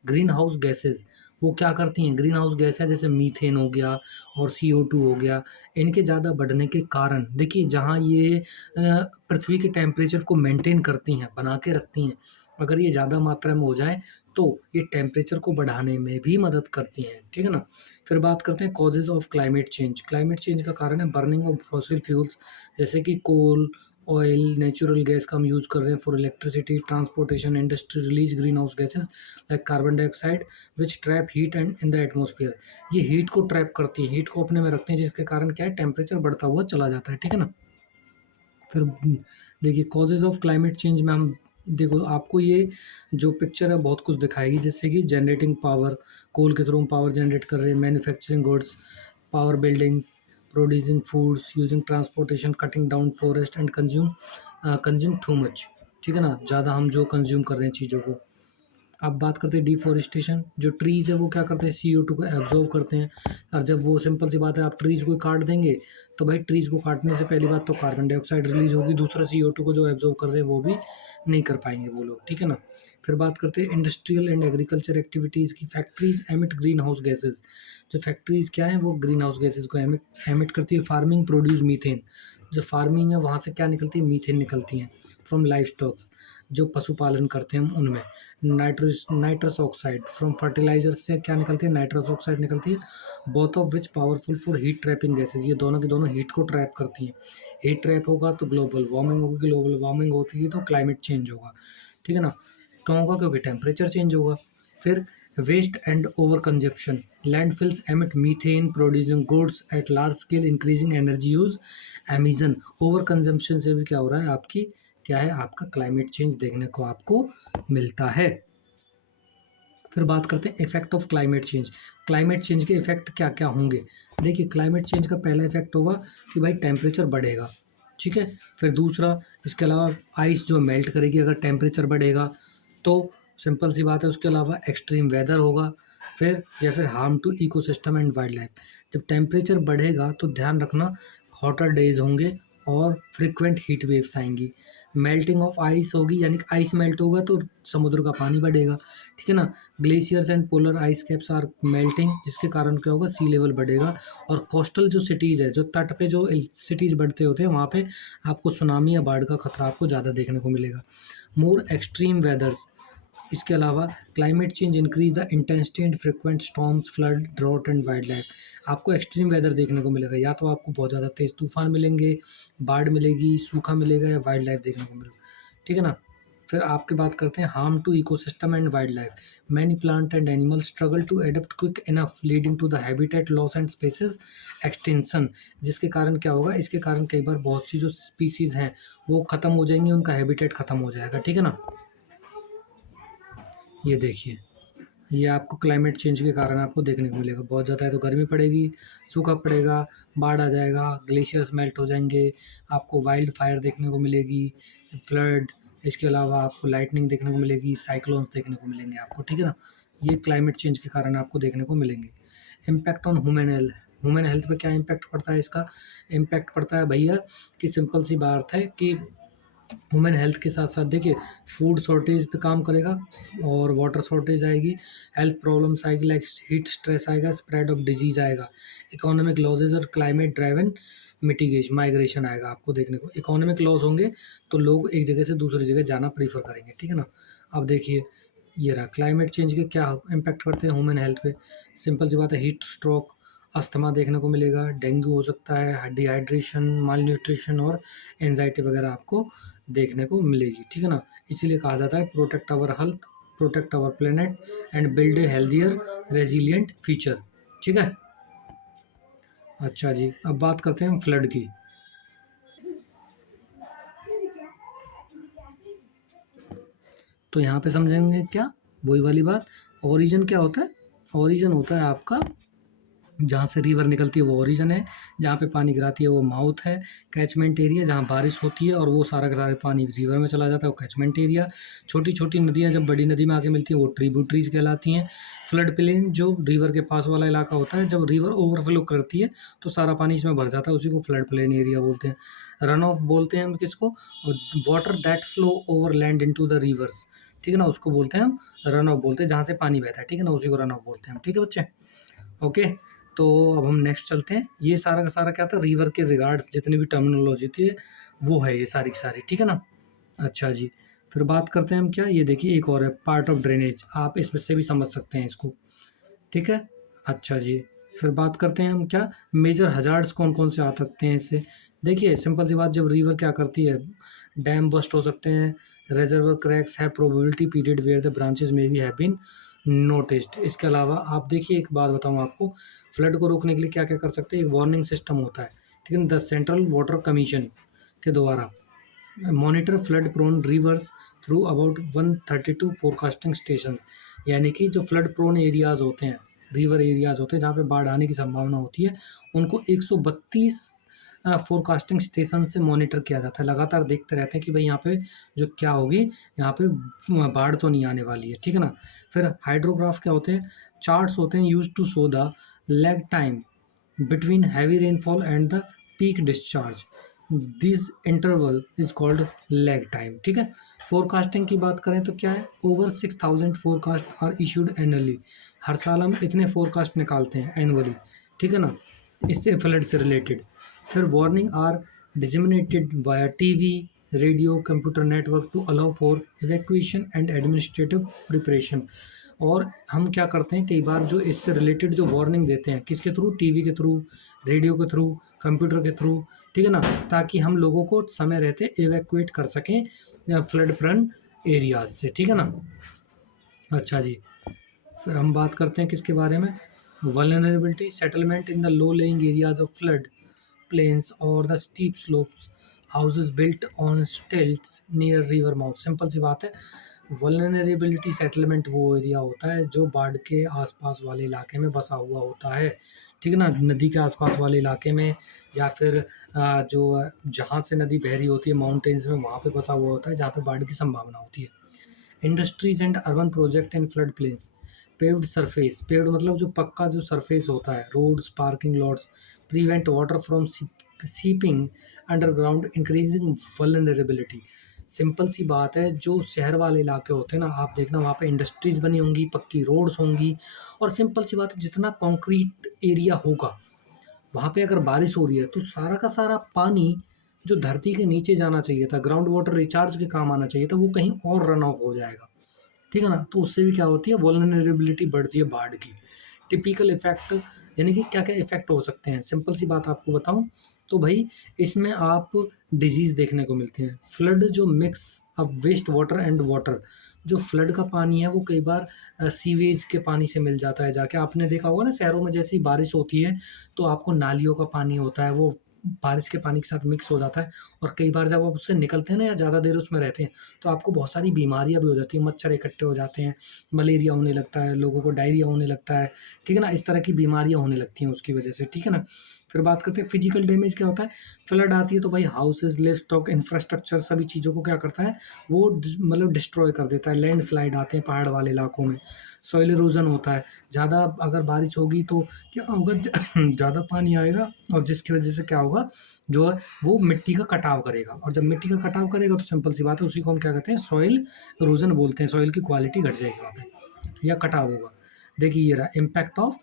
ग्रीन हाउस गैसेज वो क्या करती हैं, ग्रीन हाउस गैस है जैसे मीथेन हो गया और CO2 हो गया, इनके ज़्यादा बढ़ने के कारण देखिए, जहाँ ये पृथ्वी के टेम्परेचर को मेंटेन करती हैं, बना के रखती हैं, अगर ये ज़्यादा मात्रा में हो जाए तो ये टेम्परेचर को बढ़ाने में भी मदद करती हैं। ठीक है ना। फिर बात करते हैं causes of climate change. Climate change का कारण है बर्निंग ऑफ फॉसिल फ्यूल्स, जैसे कि कोल, ऑयल, नेचुरल गैस का हम यूज़ कर रहे हैं for electricity, transportation, industry release green house gases like carbon dioxide which trap heat and in the atmosphere. ये हीट को ट्रैप करती है, हीट को अपने में रखते हैं, जिसके कारण क्या है, टेम्परेचर बढ़ता हुआ चला जाता है। ठीक है ना। फिर देखिए कॉजेज ऑफ क्लाइमेट चेंज में हम, देखो आपको ये जो पिक्चर है बहुत कुछ दिखाएगी, जैसे कि जनरेटिंग पावर, कोल के थ्रू हम पावर जनरेट कर रहे हैं, manufacturing goods, power buildings, producing foods, using transportation, cutting down forest and consume too much. ठीक है ना, ज़्यादा हम जो कंज्यूम कर रहे हैं चीज़ों को। अब बात करते हैं डिफॉरेस्टेशन। जो ट्रीज़ है वो क्या करते हैं, CO2 को एब्जॉर्व करते हैं, और जब वो, सिंपल सी बात है, आप ट्रीज़ को काट देंगे तो भाई ट्रीज़ को काटने से पहली बात तो कार्बन डाइऑक्साइड रिलीज होगी, दूसरा CO2 को जो एब्जॉर्व कर रहे हैं वो भी नहीं कर पाएंगे वो लोग। ठीक है ना। फिर बात करते हैं इंडस्ट्रियल एंड एग्रीकल्चर एक्टिविटीज़ की। Factories emit green house gases. जो फैक्ट्रीज़ क्या है वो ग्रीन हाउस गैसेज को एमिट करती है। Farming produce methane. जो फार्मिंग है वहाँ से क्या निकलती है, मीथेन निकलती है फ्रॉम लाइफ स्टॉक्स, जो पशुपालन करते हैं हम उनमें। नाइट्रस ऑक्साइड फ्रॉम फर्टिलाइजर से क्या निकलती है, नाइट्रस ऑक्साइड निकलती है। Both of which powerful for heat trapping gases. ये दोनों की दोनों हीट को ट्रैप करती हैं। हीट ट्रैप होगा तो ग्लोबल वार्मिंग होगी, ग्लोबल वार्मिंग होती है तो क्लाइमेट चेंज होगा। ठीक है ना। क्यों होगा, क्योंकि टेम्परेचर चेंज होगा। फिर waste and over consumption. Landfills emit methane producing goods at large scale increasing energy use emission. Over consumption से भी क्या हो रहा है, आपकी क्या है, आपका क्लाइमेट चेंज देखने को आपको मिलता है। फिर बात करते हैं effect of climate change. Climate change के इफेक्ट क्या क्या होंगे। देखिए, क्लाइमेट चेंज का पहला इफेक्ट होगा कि भाई टेम्परेचर बढ़ेगा, ठीक है। फिर दूसरा, इसके अलावा आइस जो मेल्ट करेगी अगर टेम्परेचर बढ़ेगा तो, सिंपल सी बात है। उसके अलावा एक्सट्रीम वेदर होगा, फिर harm to ecosystem and wildlife. जब टेम्परेचर बढ़ेगा तो ध्यान रखना, हॉटर डेज होंगे और फ्रिक्वेंट हीट वेव्स आएंगी। मेल्टिंग ऑफ आइस होगी, यानी कि आइस मेल्ट होगा तो समुद्र का पानी बढ़ेगा, ठीक है ना। Glaciers and polar ice caps are melting, जिसके कारण क्या होगा, सी लेवल बढ़ेगा। और कोस्टल जो सिटीज़ है, जो तट पे जो सिटीज़ बढ़ते होते हैं, वहाँ पे आपको सुनामी या बाढ़ का खतरा आपको ज़्यादा देखने को मिलेगा। More extreme weathers. इसके अलावा climate change increase the intensity and frequent storms, flood, drought and wildlife. आपको एक्सट्रीम वेदर देखने को मिलेगा, या तो आपको बहुत ज़्यादा तेज़ तूफान मिलेंगे, बाढ़ मिलेगी, सूखा मिलेगा, या वाइल्ड लाइफ देखने को मिलेगा, ठीक है ना। फिर आपके बात करते हैं harm to ecosystem and wildlife. Many plant and animals struggle to adapt quick enough, leading to the habitat loss and species extension. जिसके कारण क्या होगा, इसके कारण कई बार बहुत सी जो स्पीसीज हैं वो ख़त्म हो जाएंगी, उनका हैबिटेट ख़त्म हो जाएगा, ठीक है ना। ये देखिए, ये आपको क्लाइमेट चेंज के कारण आपको देखने को मिलेगा। बहुत ज़्यादा है तो गर्मी पड़ेगी, सूखा पड़ेगा, बाढ़ आ जाएगा, ग्लेशियर्स मेल्ट हो जाएंगे, आपको वाइल्ड फायर देखने को मिलेगी, फ्लड। इसके अलावा आपको लाइटनिंग देखने को मिलेगी, साइक्लोन्स देखने को मिलेंगे आपको, ठीक है ना। ये क्लाइमेट चेंज के कारण आपको देखने को मिलेंगे। इम्पैक्ट ऑन ह्यूमन हेल्थ पे क्या इम्पैक्ट पड़ता है इसका। इम्पैक्ट पड़ता है भैया कि सिंपल सी बात है कि वुमेन हेल्थ के साथ साथ देखिए, फूड शॉर्टेज पे काम करेगा, और वाटर शॉर्टेज आएगी, हेल्थ प्रॉब्लम्स आएगी, लाइक हीट स्ट्रेस आएगा, स्प्रेड ऑफ डिजीज आएगा, इकोनॉमिक लॉसेज और क्लाइमेट ड्राइवन मिटिगेशन माइग्रेशन आएगा आपको देखने को। इकोनॉमिक लॉस होंगे तो लोग एक जगह से दूसरी जगह जाना प्रीफर करेंगे, ठीक है ना। अब देखिए, ये रहा क्लाइमेट चेंज के क्या इम्पैक्ट पड़ते हैं ह्यूमन हेल्थ पे। सिंपल सी बात है, हीट स्ट्रोक, अस्थमा देखने को मिलेगा, डेंगू हो सकता है, डिहाइड्रेशन, माल न्यूट्रिशन और एनजाइटी वगैरह आपको देखने को मिलेगी, ठीक है ना। इसीलिए कहा जाता है protect our health, protect our planet and build a healthier resilient future, ठीक है। अच्छा जी, अब बात करते हैं हम फ्लड की। तो यहाँ पे समझेंगे क्या, वही वाली बात। ओरिजिन क्या होता है, ओरिजिन होता है आपका, जहाँ से रिवर निकलती है वो ओरिजिन है, जहाँ पे पानी गिराती है वो माउथ है। कैचमेंट एरिया, जहाँ बारिश होती है और वो सारा का सारा पानी रिवर में चला जाता है, वो कैचमेंट एरिया। छोटी छोटी नदियाँ जब बड़ी नदी में आके मिलती है वो ट्रिब्यूटरीज कहलाती हैं। फ्लड प्लेन जो रिवर के पास वाला इलाका होता है, जब रिवर ओवरफ्लो करती है तो सारा पानी इसमें भर जाता है, उसी को फ्लड प्लेन एरिया बोलते हैं। रन ऑफ बोलते हैं हम किसको, water that flow over land into the reverse, ठीक है ना, उसको बोलते हैं हम रन ऑफ बोलते हैं, जहाँ से पानी बहता है, ठीक है ना, उसी को रन ऑफ बोलते हैं हम, ठीक है बच्चे। ओके, तो अब हम नेक्स्ट चलते हैं। ये सारा का सारा क्या था, रिवर के रिगार्ड्स जितनी भी टर्मिनोलॉजी थी वो है ये सारी की सारी, ठीक है ना। अच्छा जी, फिर बात करते हैं हम क्या, ये देखिए एक और है पार्ट ऑफ ड्रेनेज, आप इसमें से भी समझ सकते हैं इसको, ठीक है। अच्छा जी, फिर बात करते हैं हम क्या, मेजर हजार्ड्स कौन कौन से आ सकते हैं इससे। देखिए, सिंपल सी बात, जब रिवर क्या करती है, डैम बस्ट हो सकते हैं, रेजर्वर क्रैक्स है, probability period where the branches may be have been noticed. इसके अलावा आप देखिए, एक बात बताऊँ आपको, फ्लड को रोकने के लिए क्या क्या कर सकते हैं, एक वार्निंग सिस्टम होता है, ठीक है, द सेंट्रल वाटर कमीशन के द्वारा monitor flood prone rivers through about 132 forecasting station. यानी कि जो फ्लड प्रोन एरियाज होते हैं, रिवर एरियाज होते हैं जहाँ पे बाढ़ आने की संभावना होती है, उनको 132 फोरकास्टिंग स्टेशन से मॉनिटर किया जाता है। लगातार देखते रहते हैं कि भाई यहाँ पे जो क्या होगी, यहाँ पे बाढ़ तो नहीं आने वाली है, ठीक है ना। फिर हाइड्रोग्राफ क्या होते हैं, चार्ट्स होते हैं use to show the lag time between heavy rainfall and the peak discharge. This interval is called lag time, ठीक है। फोरकास्टिंग की बात करें तो क्या है, over 6000 forecast are issued annually. हर साल हम इतने फोरकास्ट निकालते हैं एनुअली, ठीक है ना, इससे फ्लड से रिलेटेड। फिर warning are disseminated via TV, radio, computer network to allow for evacuation and administrative preparation. और हम क्या करते हैं, कई बार जो इससे रिलेटेड जो वार्निंग देते हैं, किसके थ्रू, टीवी के थ्रू, रेडियो के थ्रू, कंप्यूटर के थ्रू, ठीक है ना, ताकि हम लोगों को समय रहते एवैक्यूएट कर सकें फ्लड प्रोन एरियाज से, ठीक है ना। अच्छा जी, फिर हम बात करते हैं किसके बारे में, vulnerability settlement in the low lying areas of flood plains और the steep slopes, houses built on stilts near river mouth. Simple सी बात है, वल्नरेबिलिटी सेटलमेंट वो एरिया होता है जो बाढ़ के आसपास वाले इलाके में बसा हुआ होता है, ठीक है ना, नदी के आसपास वाले इलाके में, या फिर जो जहाँ से नदी बह रही होती है माउंटेन्स में, वहाँ पे बसा हुआ होता है जहाँ पे बाढ़ की संभावना होती है। Industries and urban project in flood plains. Paved surface, paved मतलब जो पक्का जो सरफेस होता है, roads, parking lots prevent water from seeping underground, increasing vulnerability. Simple सी बात है, जो शहर वाले इलाके होते हैं ना, आप देखना वहाँ पे इंडस्ट्रीज बनी होंगी, पक्की रोड्स होंगी, और सिंपल सी बात है, जितना कंक्रीट एरिया होगा वहाँ पे अगर बारिश हो रही है तो सारा का सारा पानी जो धरती के नीचे जाना चाहिए था, ग्राउंड वाटर रिचार्ज के काम आना चाहिए था, वो कहीं और रन ऑफ हो जाएगा, ठीक है ना। तो उससे भी क्या होती है, वल्नरेबिलिटी बढ़ती है बाढ़ की। टिपिकल इफेक्ट, यानी कि क्या क्या इफेक्ट हो सकते हैं, सिंपल सी बात आपको बताऊं तो भाई इसमें आप डिजीज देखने को मिलते हैं। फ्लड जो मिक्स अब वेस्ट वाटर एंड वाटर, जो फ्लड का पानी है वो कई बार सीवेज के पानी से मिल जाता है जाके। आपने देखा होगा ना, शहरों में जैसे ही बारिश होती है तो आपको नालियों का पानी होता है वो बारिश के पानी के साथ मिक्स हो जाता है, और कई बार जब आप उससे निकलते हैं ना या ज़्यादा देर उसमें रहते हैं तो आपको बहुत सारी बीमारियां भी हो जाती हैं, मच्छर इकट्ठे हो जाते हैं, मलेरिया होने लगता है, लोगों को डायरिया होने लगता है, ठीक है ना, इस तरह की बीमारियां होने लगती हैं उसकी वजह से, ठीक है ना। फिर बात करते हैं फिजिकल डैमेज क्या होता है। फ्लड आती है तो भाई हाउसेज, लिव स्टॉक, इंफ्रास्ट्रक्चर, सभी चीज़ों को क्या करता है वो मतलब डिस्ट्रॉय कर देता है। लैंड स्लाइड आते हैं पहाड़ वाले इलाकों में, सॉइल इरोजन होता है, ज़्यादा अगर बारिश होगी तो क्या होगा ज़्यादा पानी आएगा और जिसकी वजह से क्या होगा, जो है वो मिट्टी का कटाव करेगा, और जब मिट्टी का कटाव करेगा तो सिंपल सी बात है उसी को हम क्या कहते हैं, सॉइल इरोजन बोलते हैं। सॉइल की क्वालिटी घट जाएगी वहाँ पे या कटाव होगा। देखिए ये रहा impact of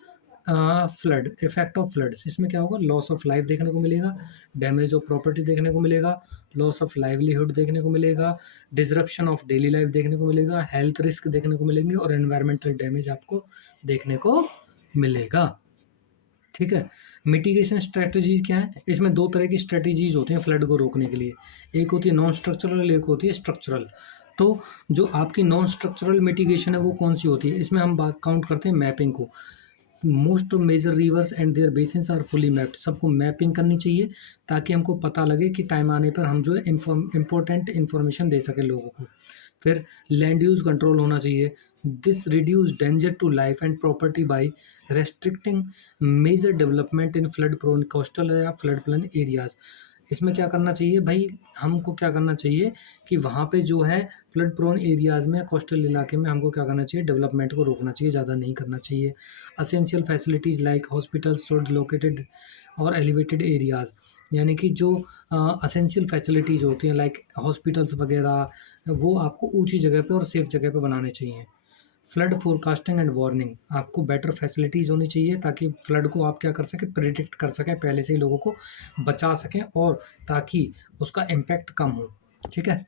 flood, effect of floods. इसमें क्या होगा, लॉस ऑफ लाइफ देखने को मिलेगा, डैमेज ऑफ प्रॉपर्टी देखने को मिलेगा, लॉस ऑफ लाइवलीहुड देखने को मिलेगा, डिसरप्शन ऑफ डेली लाइफ देखने को मिलेगा, हेल्थ रिस्क देखने को मिलेंगे, और एनवायरमेंटल डैमेज आपको देखने को मिलेगा, ठीक है। मिटिगेशन स्ट्रेटजीज क्या है, इसमें दो तरह की स्ट्रेटजीज होती हैं फ्लड को रोकने के लिए, एक होती है नॉन स्ट्रक्चरल, एक होती है स्ट्रक्चरल। तो जो आपकी नॉन स्ट्रक्चरल मिटिगेशन है वो कौन सी होती है, इसमें हम बात काउंट करते हैं मैपिंग को। Most major rivers and their basins are fully mapped, सबको मैपिंग करनी चाहिए ताकि हमको पता लगे कि टाइम आने पर हम जो है इम्पोर्टेंट इन्फॉर्मेशन दे सकें लोगों को। फिर लैंड यूज कंट्रोल होना चाहिए, this reduce danger to life and property by restricting major development in flood prone coastal या फ्लड प्लेन एरियाज। इसमें क्या करना चाहिए भाई, हमको क्या करना चाहिए कि वहाँ पे जो है फ्लड प्रोन एरियाज में, कोस्टल इलाके में हमको क्या करना चाहिए, डेवलपमेंट को रोकना चाहिए, ज़्यादा नहीं करना चाहिए। Essential facilities like hospitals should located और एलिवेटेड एरियाज, यानी कि जो असेंशियल फैसिलिटीज़ होती हैं लाइक हॉस्पिटल्स वगैरह, वो आपको ऊंची जगह पे और सेफ जगह पे बनाने चाहिए। फ्लड फोरकास्टिंग एंड वार्निंग, आपको बेटर फैसिलिटीज़ होनी चाहिए ताकि फ्लड को आप क्या कर सकें, प्रिडिक्ट कर सकें, पहले से ही लोगों को बचा सकें, और ताकि उसका इम्पैक्ट कम हो, ठीक है।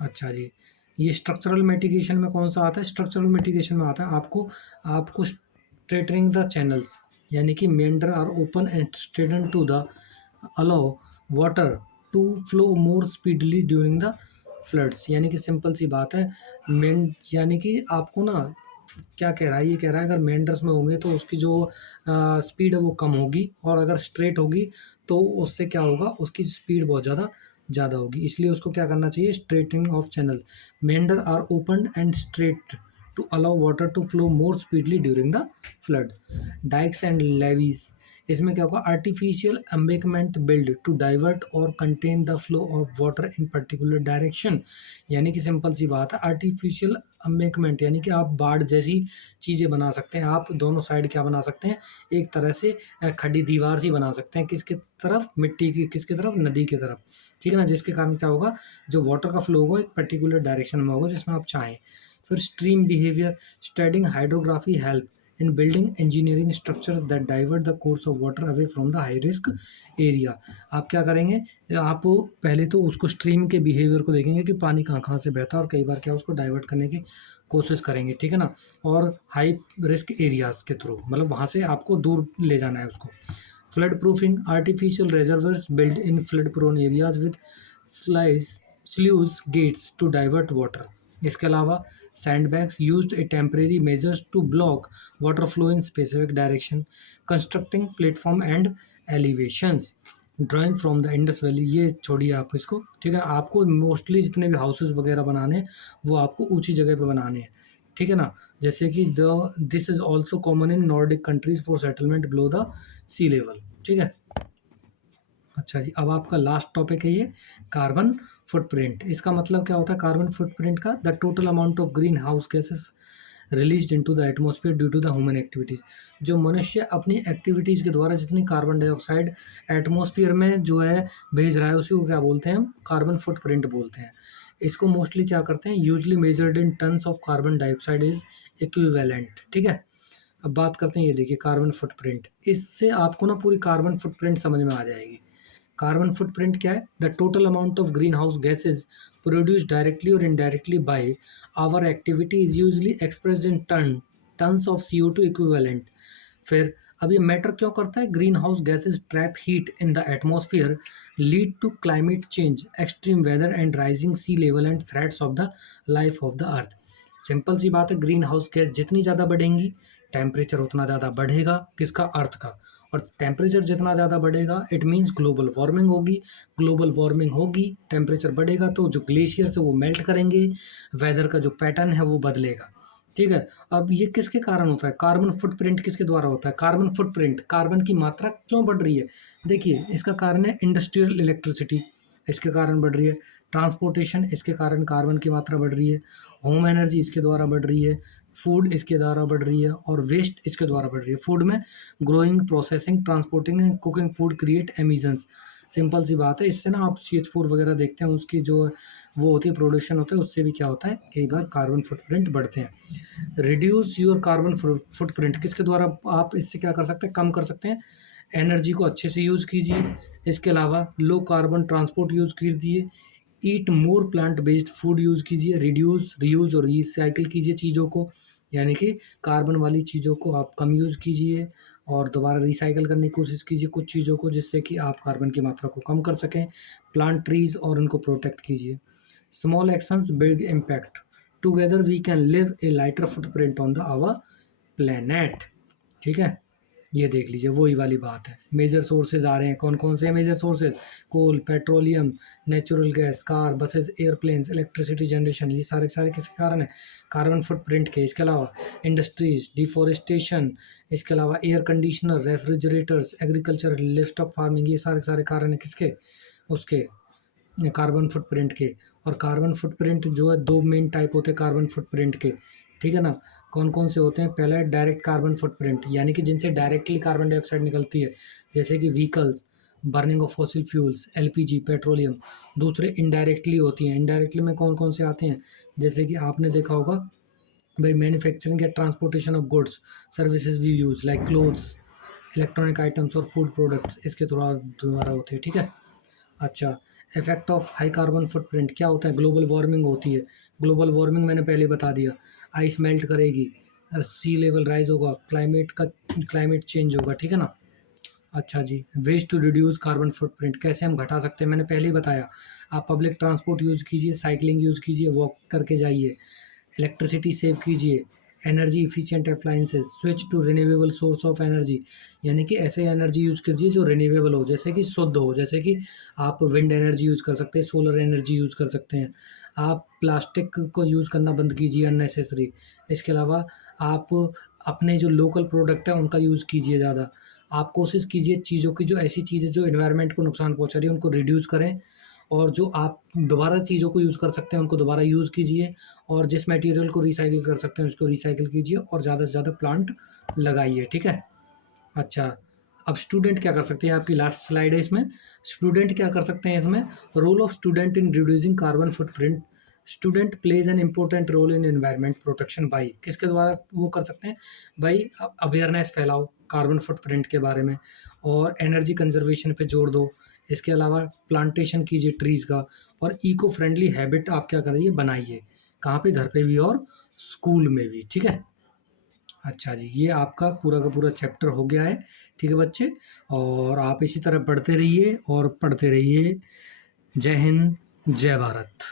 अच्छा जी, ये स्ट्रक्चरल मिटिगेशन में कौन सा आता है, स्ट्रक्चरल मिटिगेशन में आता है आपको आपको स्ट्रेटनिंग द चैनल्स, यानी कि meander are open and straighten to the allow water to flow more speedily during the floods, यानी कि सिंपल सी बात है, मेन यानी कि आपको ना क्या कह रहा है, ये कह रहा है अगर मेंडर्स में होंगे तो उसकी जो स्पीड है वो कम होगी, और अगर स्ट्रेट होगी तो उससे क्या होगा, उसकी स्पीड बहुत ज़्यादा ज़्यादा होगी, इसलिए उसको क्या करना चाहिए, straightening of channel, meander are open and straight to allow water to flow more speedily during the flood. Dykes and levees, इसमें क्या होगा, artificial embankment build to divert और contain the flow of water in particular direction, यानी कि simple सी बात है, artificial embankment यानी कि आप बाढ़ जैसी चीज़ें बना सकते हैं, आप दोनों साइड क्या बना सकते हैं, एक तरह से खड़ी दीवार सी बना सकते हैं, किसकी तरफ, मिट्टी की, किसकी तरफ, नदी की तरफ, ठीक है ना, जिसके कारण क्या होगा, जो वाटर का फ्लो होगा एक पर्टिकुलर डायरेक्शन में होगा जिसमें आप चाहें। फिर stream behaviour, studying hydrography help in building engineering structures that divert the course of water away from the high risk area। आप क्या करेंगे, आप पहले तो उसको स्ट्रीम के बिहेवियर को देखेंगे कि पानी कहाँ कहाँ से बहता है, और कई बार क्या उसको डाइवर्ट करने की कोशिश करेंगे, ठीक है ना, और हाई रिस्क एरियाज के थ्रू, मतलब वहाँ से आपको दूर ले जाना है उसको। Flood proofing, artificial reservoirs built in flood prone areas with sluice gates to divert water। इसके अलावा sandbags used a temporary measures to block water flow in specific direction, constructing platform and elevations। Drawing from the Indus valley, ये छोड़िए आप इसको, ठीक है। आपको mostly जितने भी हाउसेस वगैरह बनाने हैं वो आपको ऊंची जगह पे बनाने हैं, ठीक है ना। जैसे कि the this is also common in Nordic countries for settlement below the sea level, ठीक है। अच्छा जी, अब आपका लास्ट टॉपिक है ये कार्बन फुटप्रिंट। इसका मतलब क्या होता है कार्बन फुटप्रिंट का? The total amount of green house gases released into the atmosphere due to the human activities. जो मनुष्य अपनी एक्टिविटीज के द्वारा जितनी कार्बन डाइऑक्साइड एटमॉस्फेयर में जो है भेज रहा है उसी को क्या बोलते हैं हम? कार्बन फुटप्रिंट बोलते हैं। इसको मोस्टली क्या करते हैं? Usually measured in tons of carbon dioxide is equivalent, ठीक है। अब बात करते हैं, ये देखिए कार्बन फुटप्रिंट, इससे आपको ना पूरी कार्बन फुटप्रिंट समझ में आ जाएगी। कार्बन फुटप्रिंट क्या है? The total amount of green house gases produce directly और indirectly by our activity is usually expressed in tons of CO2 equivalent. फिर अब ये मैटर क्यों करता है? Green house gases trap heat in the atmosphere, lead to climate change, extreme weather and rising sea level and threats of the life of the earth. Simple सी बात है, green house gas जितनी ज़्यादा बढ़ेंगी temperature उतना ज़्यादा बढ़ेगा, किसका? अर्थ का। और टेम्परेचर जितना ज़्यादा बढ़ेगा इट मीन्स ग्लोबल वार्मिंग होगी, ग्लोबल वार्मिंग होगी, टेम्परेचर बढ़ेगा तो जो ग्लेशियर्स है वो मेल्ट करेंगे, वेदर का जो पैटर्न है वो बदलेगा, ठीक है। अब ये किसके कारण होता है? कार्बन फुटप्रिंट किसके द्वारा होता है? कार्बन फुटप्रिंट, कार्बन की मात्रा क्यों बढ़ रही है? देखिए इसका कारण है इंडस्ट्रियल इलेक्ट्रिसिटी, इसके कारण बढ़ रही है। ट्रांसपोर्टेशन, इसके कारण कार्बन की मात्रा बढ़ रही है। होम एनर्जी इसके द्वारा बढ़ रही है। फूड इसके द्वारा बढ़ रही है और वेस्ट इसके द्वारा बढ़ रही है। फूड में growing, processing, transporting and cooking food create emissions. Simple सी बात है, इससे ना आप CH4 वगैरह देखते हैं, उसकी जो वो होती है प्रोडक्शन होता है, उससे भी क्या होता है कई बार कार्बन फुटप्रिंट बढ़ते हैं। रिड्यूस योर कार्बन फुटप्रिंट, किसके द्वारा आप इससे क्या कर सकते हैं? कम कर सकते हैं। एनर्जी को अच्छे से यूज़ कीजिए। इसके अलावा लो कार्बन ट्रांसपोर्ट यूज़ कीजिए। Eat more plant based food use कीजिए। रिड्यूस, रीयूज़ और रीसाइकिल कीजिए चीज़ों को, यानी कि कार्बन वाली चीज़ों को आप कम यूज़ कीजिए और दोबारा रिसाइकिल करने की कोशिश कीजिए कुछ चीज़ों को, जिससे कि आप कार्बन की मात्रा को कम कर सकें। प्लांट ट्रीज और उनको प्रोटेक्ट कीजिए। Small actions big impact, together we can live a lighter footprint on the our planet, ठीक है। ये देख लीजिए वही वाली बात है। मेजर सोर्सेज आ रहे हैं, कौन कौन से major sources? Coal, petroleum, natural gas, car, buses, airplanes, electricity generation, ये सारे के सारे किसके कारण है? कार्बन फुटप्रिंट के। इसके अलावा इंडस्ट्रीज, डिफॉरेस्टेशन, इसके अलावा air conditioner, refrigerators, agriculture, livestock farming, ये सारे के सारे कारण है किसके? उसके, कार्बन फुटप्रिंट के। और कार्बन फुटप्रिंट जो है दो मेन टाइप होते हैं कार्बन फुटप्रिंट के, ठीक है ना। कौन कौन से होते हैं? पहला है डायरेक्ट कार्बन फुटप्रिंट, यानी कि जिनसे डायरेक्टली कार्बन डाइऑक्साइड निकलती है, जैसे कि vehicles, burning of fossil fuels, LPG, petroleum. दूसरे इनडायरेक्टली होती हैं। इनडायरेक्टली में कौन कौन से आते हैं? जैसे कि आपने देखा होगा भाई, मैन्युफैक्चरिंग या transportation of goods, services we use like clothes, electronic items और फूड प्रोडक्ट्स, इसके द्वारा होते हैं, ठीक है। अच्छा, effect of high carbon footprint क्या होता है? ग्लोबल वार्मिंग होती है। ग्लोबल वार्मिंग मैंने पहले बता दिया, आइस मेल्ट करेगी, सी लेवल राइज होगा, क्लाइमेट चेंज होगा, ठीक है ना। अच्छा जी, ways to reduce carbon footprint, कैसे हम घटा सकते हैं? मैंने पहले ही बताया, आप पब्लिक ट्रांसपोर्ट यूज़ कीजिए, साइकिलिंग यूज़ कीजिए, वॉक करके जाइए, इलेक्ट्रिसिटी सेव कीजिए, energy efficient appliances, switch to renewable source of energy, यानी कि ऐसे एनर्जी यूज़ कीजिए जो रिन्यूएबल हो, जैसे कि शुद्ध हो, जैसे कि आप विंड एनर्जी यूज़ कर सकते हैं, सोलर एनर्जी यूज़ कर सकते हैं। आप प्लास्टिक को यूज़ करना बंद कीजिए अननेसेसरी। इसके अलावा आप अपने जो लोकल प्रोडक्ट है उनका यूज़ कीजिए ज़्यादा। आप कोशिश कीजिए चीज़ों की, जो ऐसी चीज़ें जो एनवायरनमेंट को नुकसान पहुँचा रही है उनको रिड्यूस करें, और जो आप दोबारा चीज़ों को यूज़ कर सकते हैं उनको दोबारा यूज़ कीजिए, और जिस मटेरियल को रिसाइकिल कर सकते हैं उसको रिसाइकिल कीजिए, और ज़्यादा से ज़्यादा प्लांट लगाइए, ठीक है। अच्छा, अब स्टूडेंट क्या कर सकते हैं? आपकी लास्ट स्लाइड है इसमें। स्टूडेंट क्या कर सकते हैं इसमें? Role of student in reducing carbon footprint, student plays an important role in environment protection by, किसके द्वारा वो कर सकते हैं भाई? अवेयरनेस फैलाओ कार्बन फुटप्रिंट के बारे में, और एनर्जी कंजर्वेशन पे जोर दो। इसके अलावा प्लांटेशन कीजिए ट्रीज़ का, और इको फ्रेंडली हैबिट आप क्या करिए? बनाइए। कहाँ पे? घर पे भी और स्कूल में भी, ठीक है। अच्छा जी, ये आपका पूरा का पूरा चैप्टर हो गया है, ठीक है बच्चे। और आप इसी तरह पढ़ते रहिए और पढ़ते रहिए। जय हिंद, जय भारत।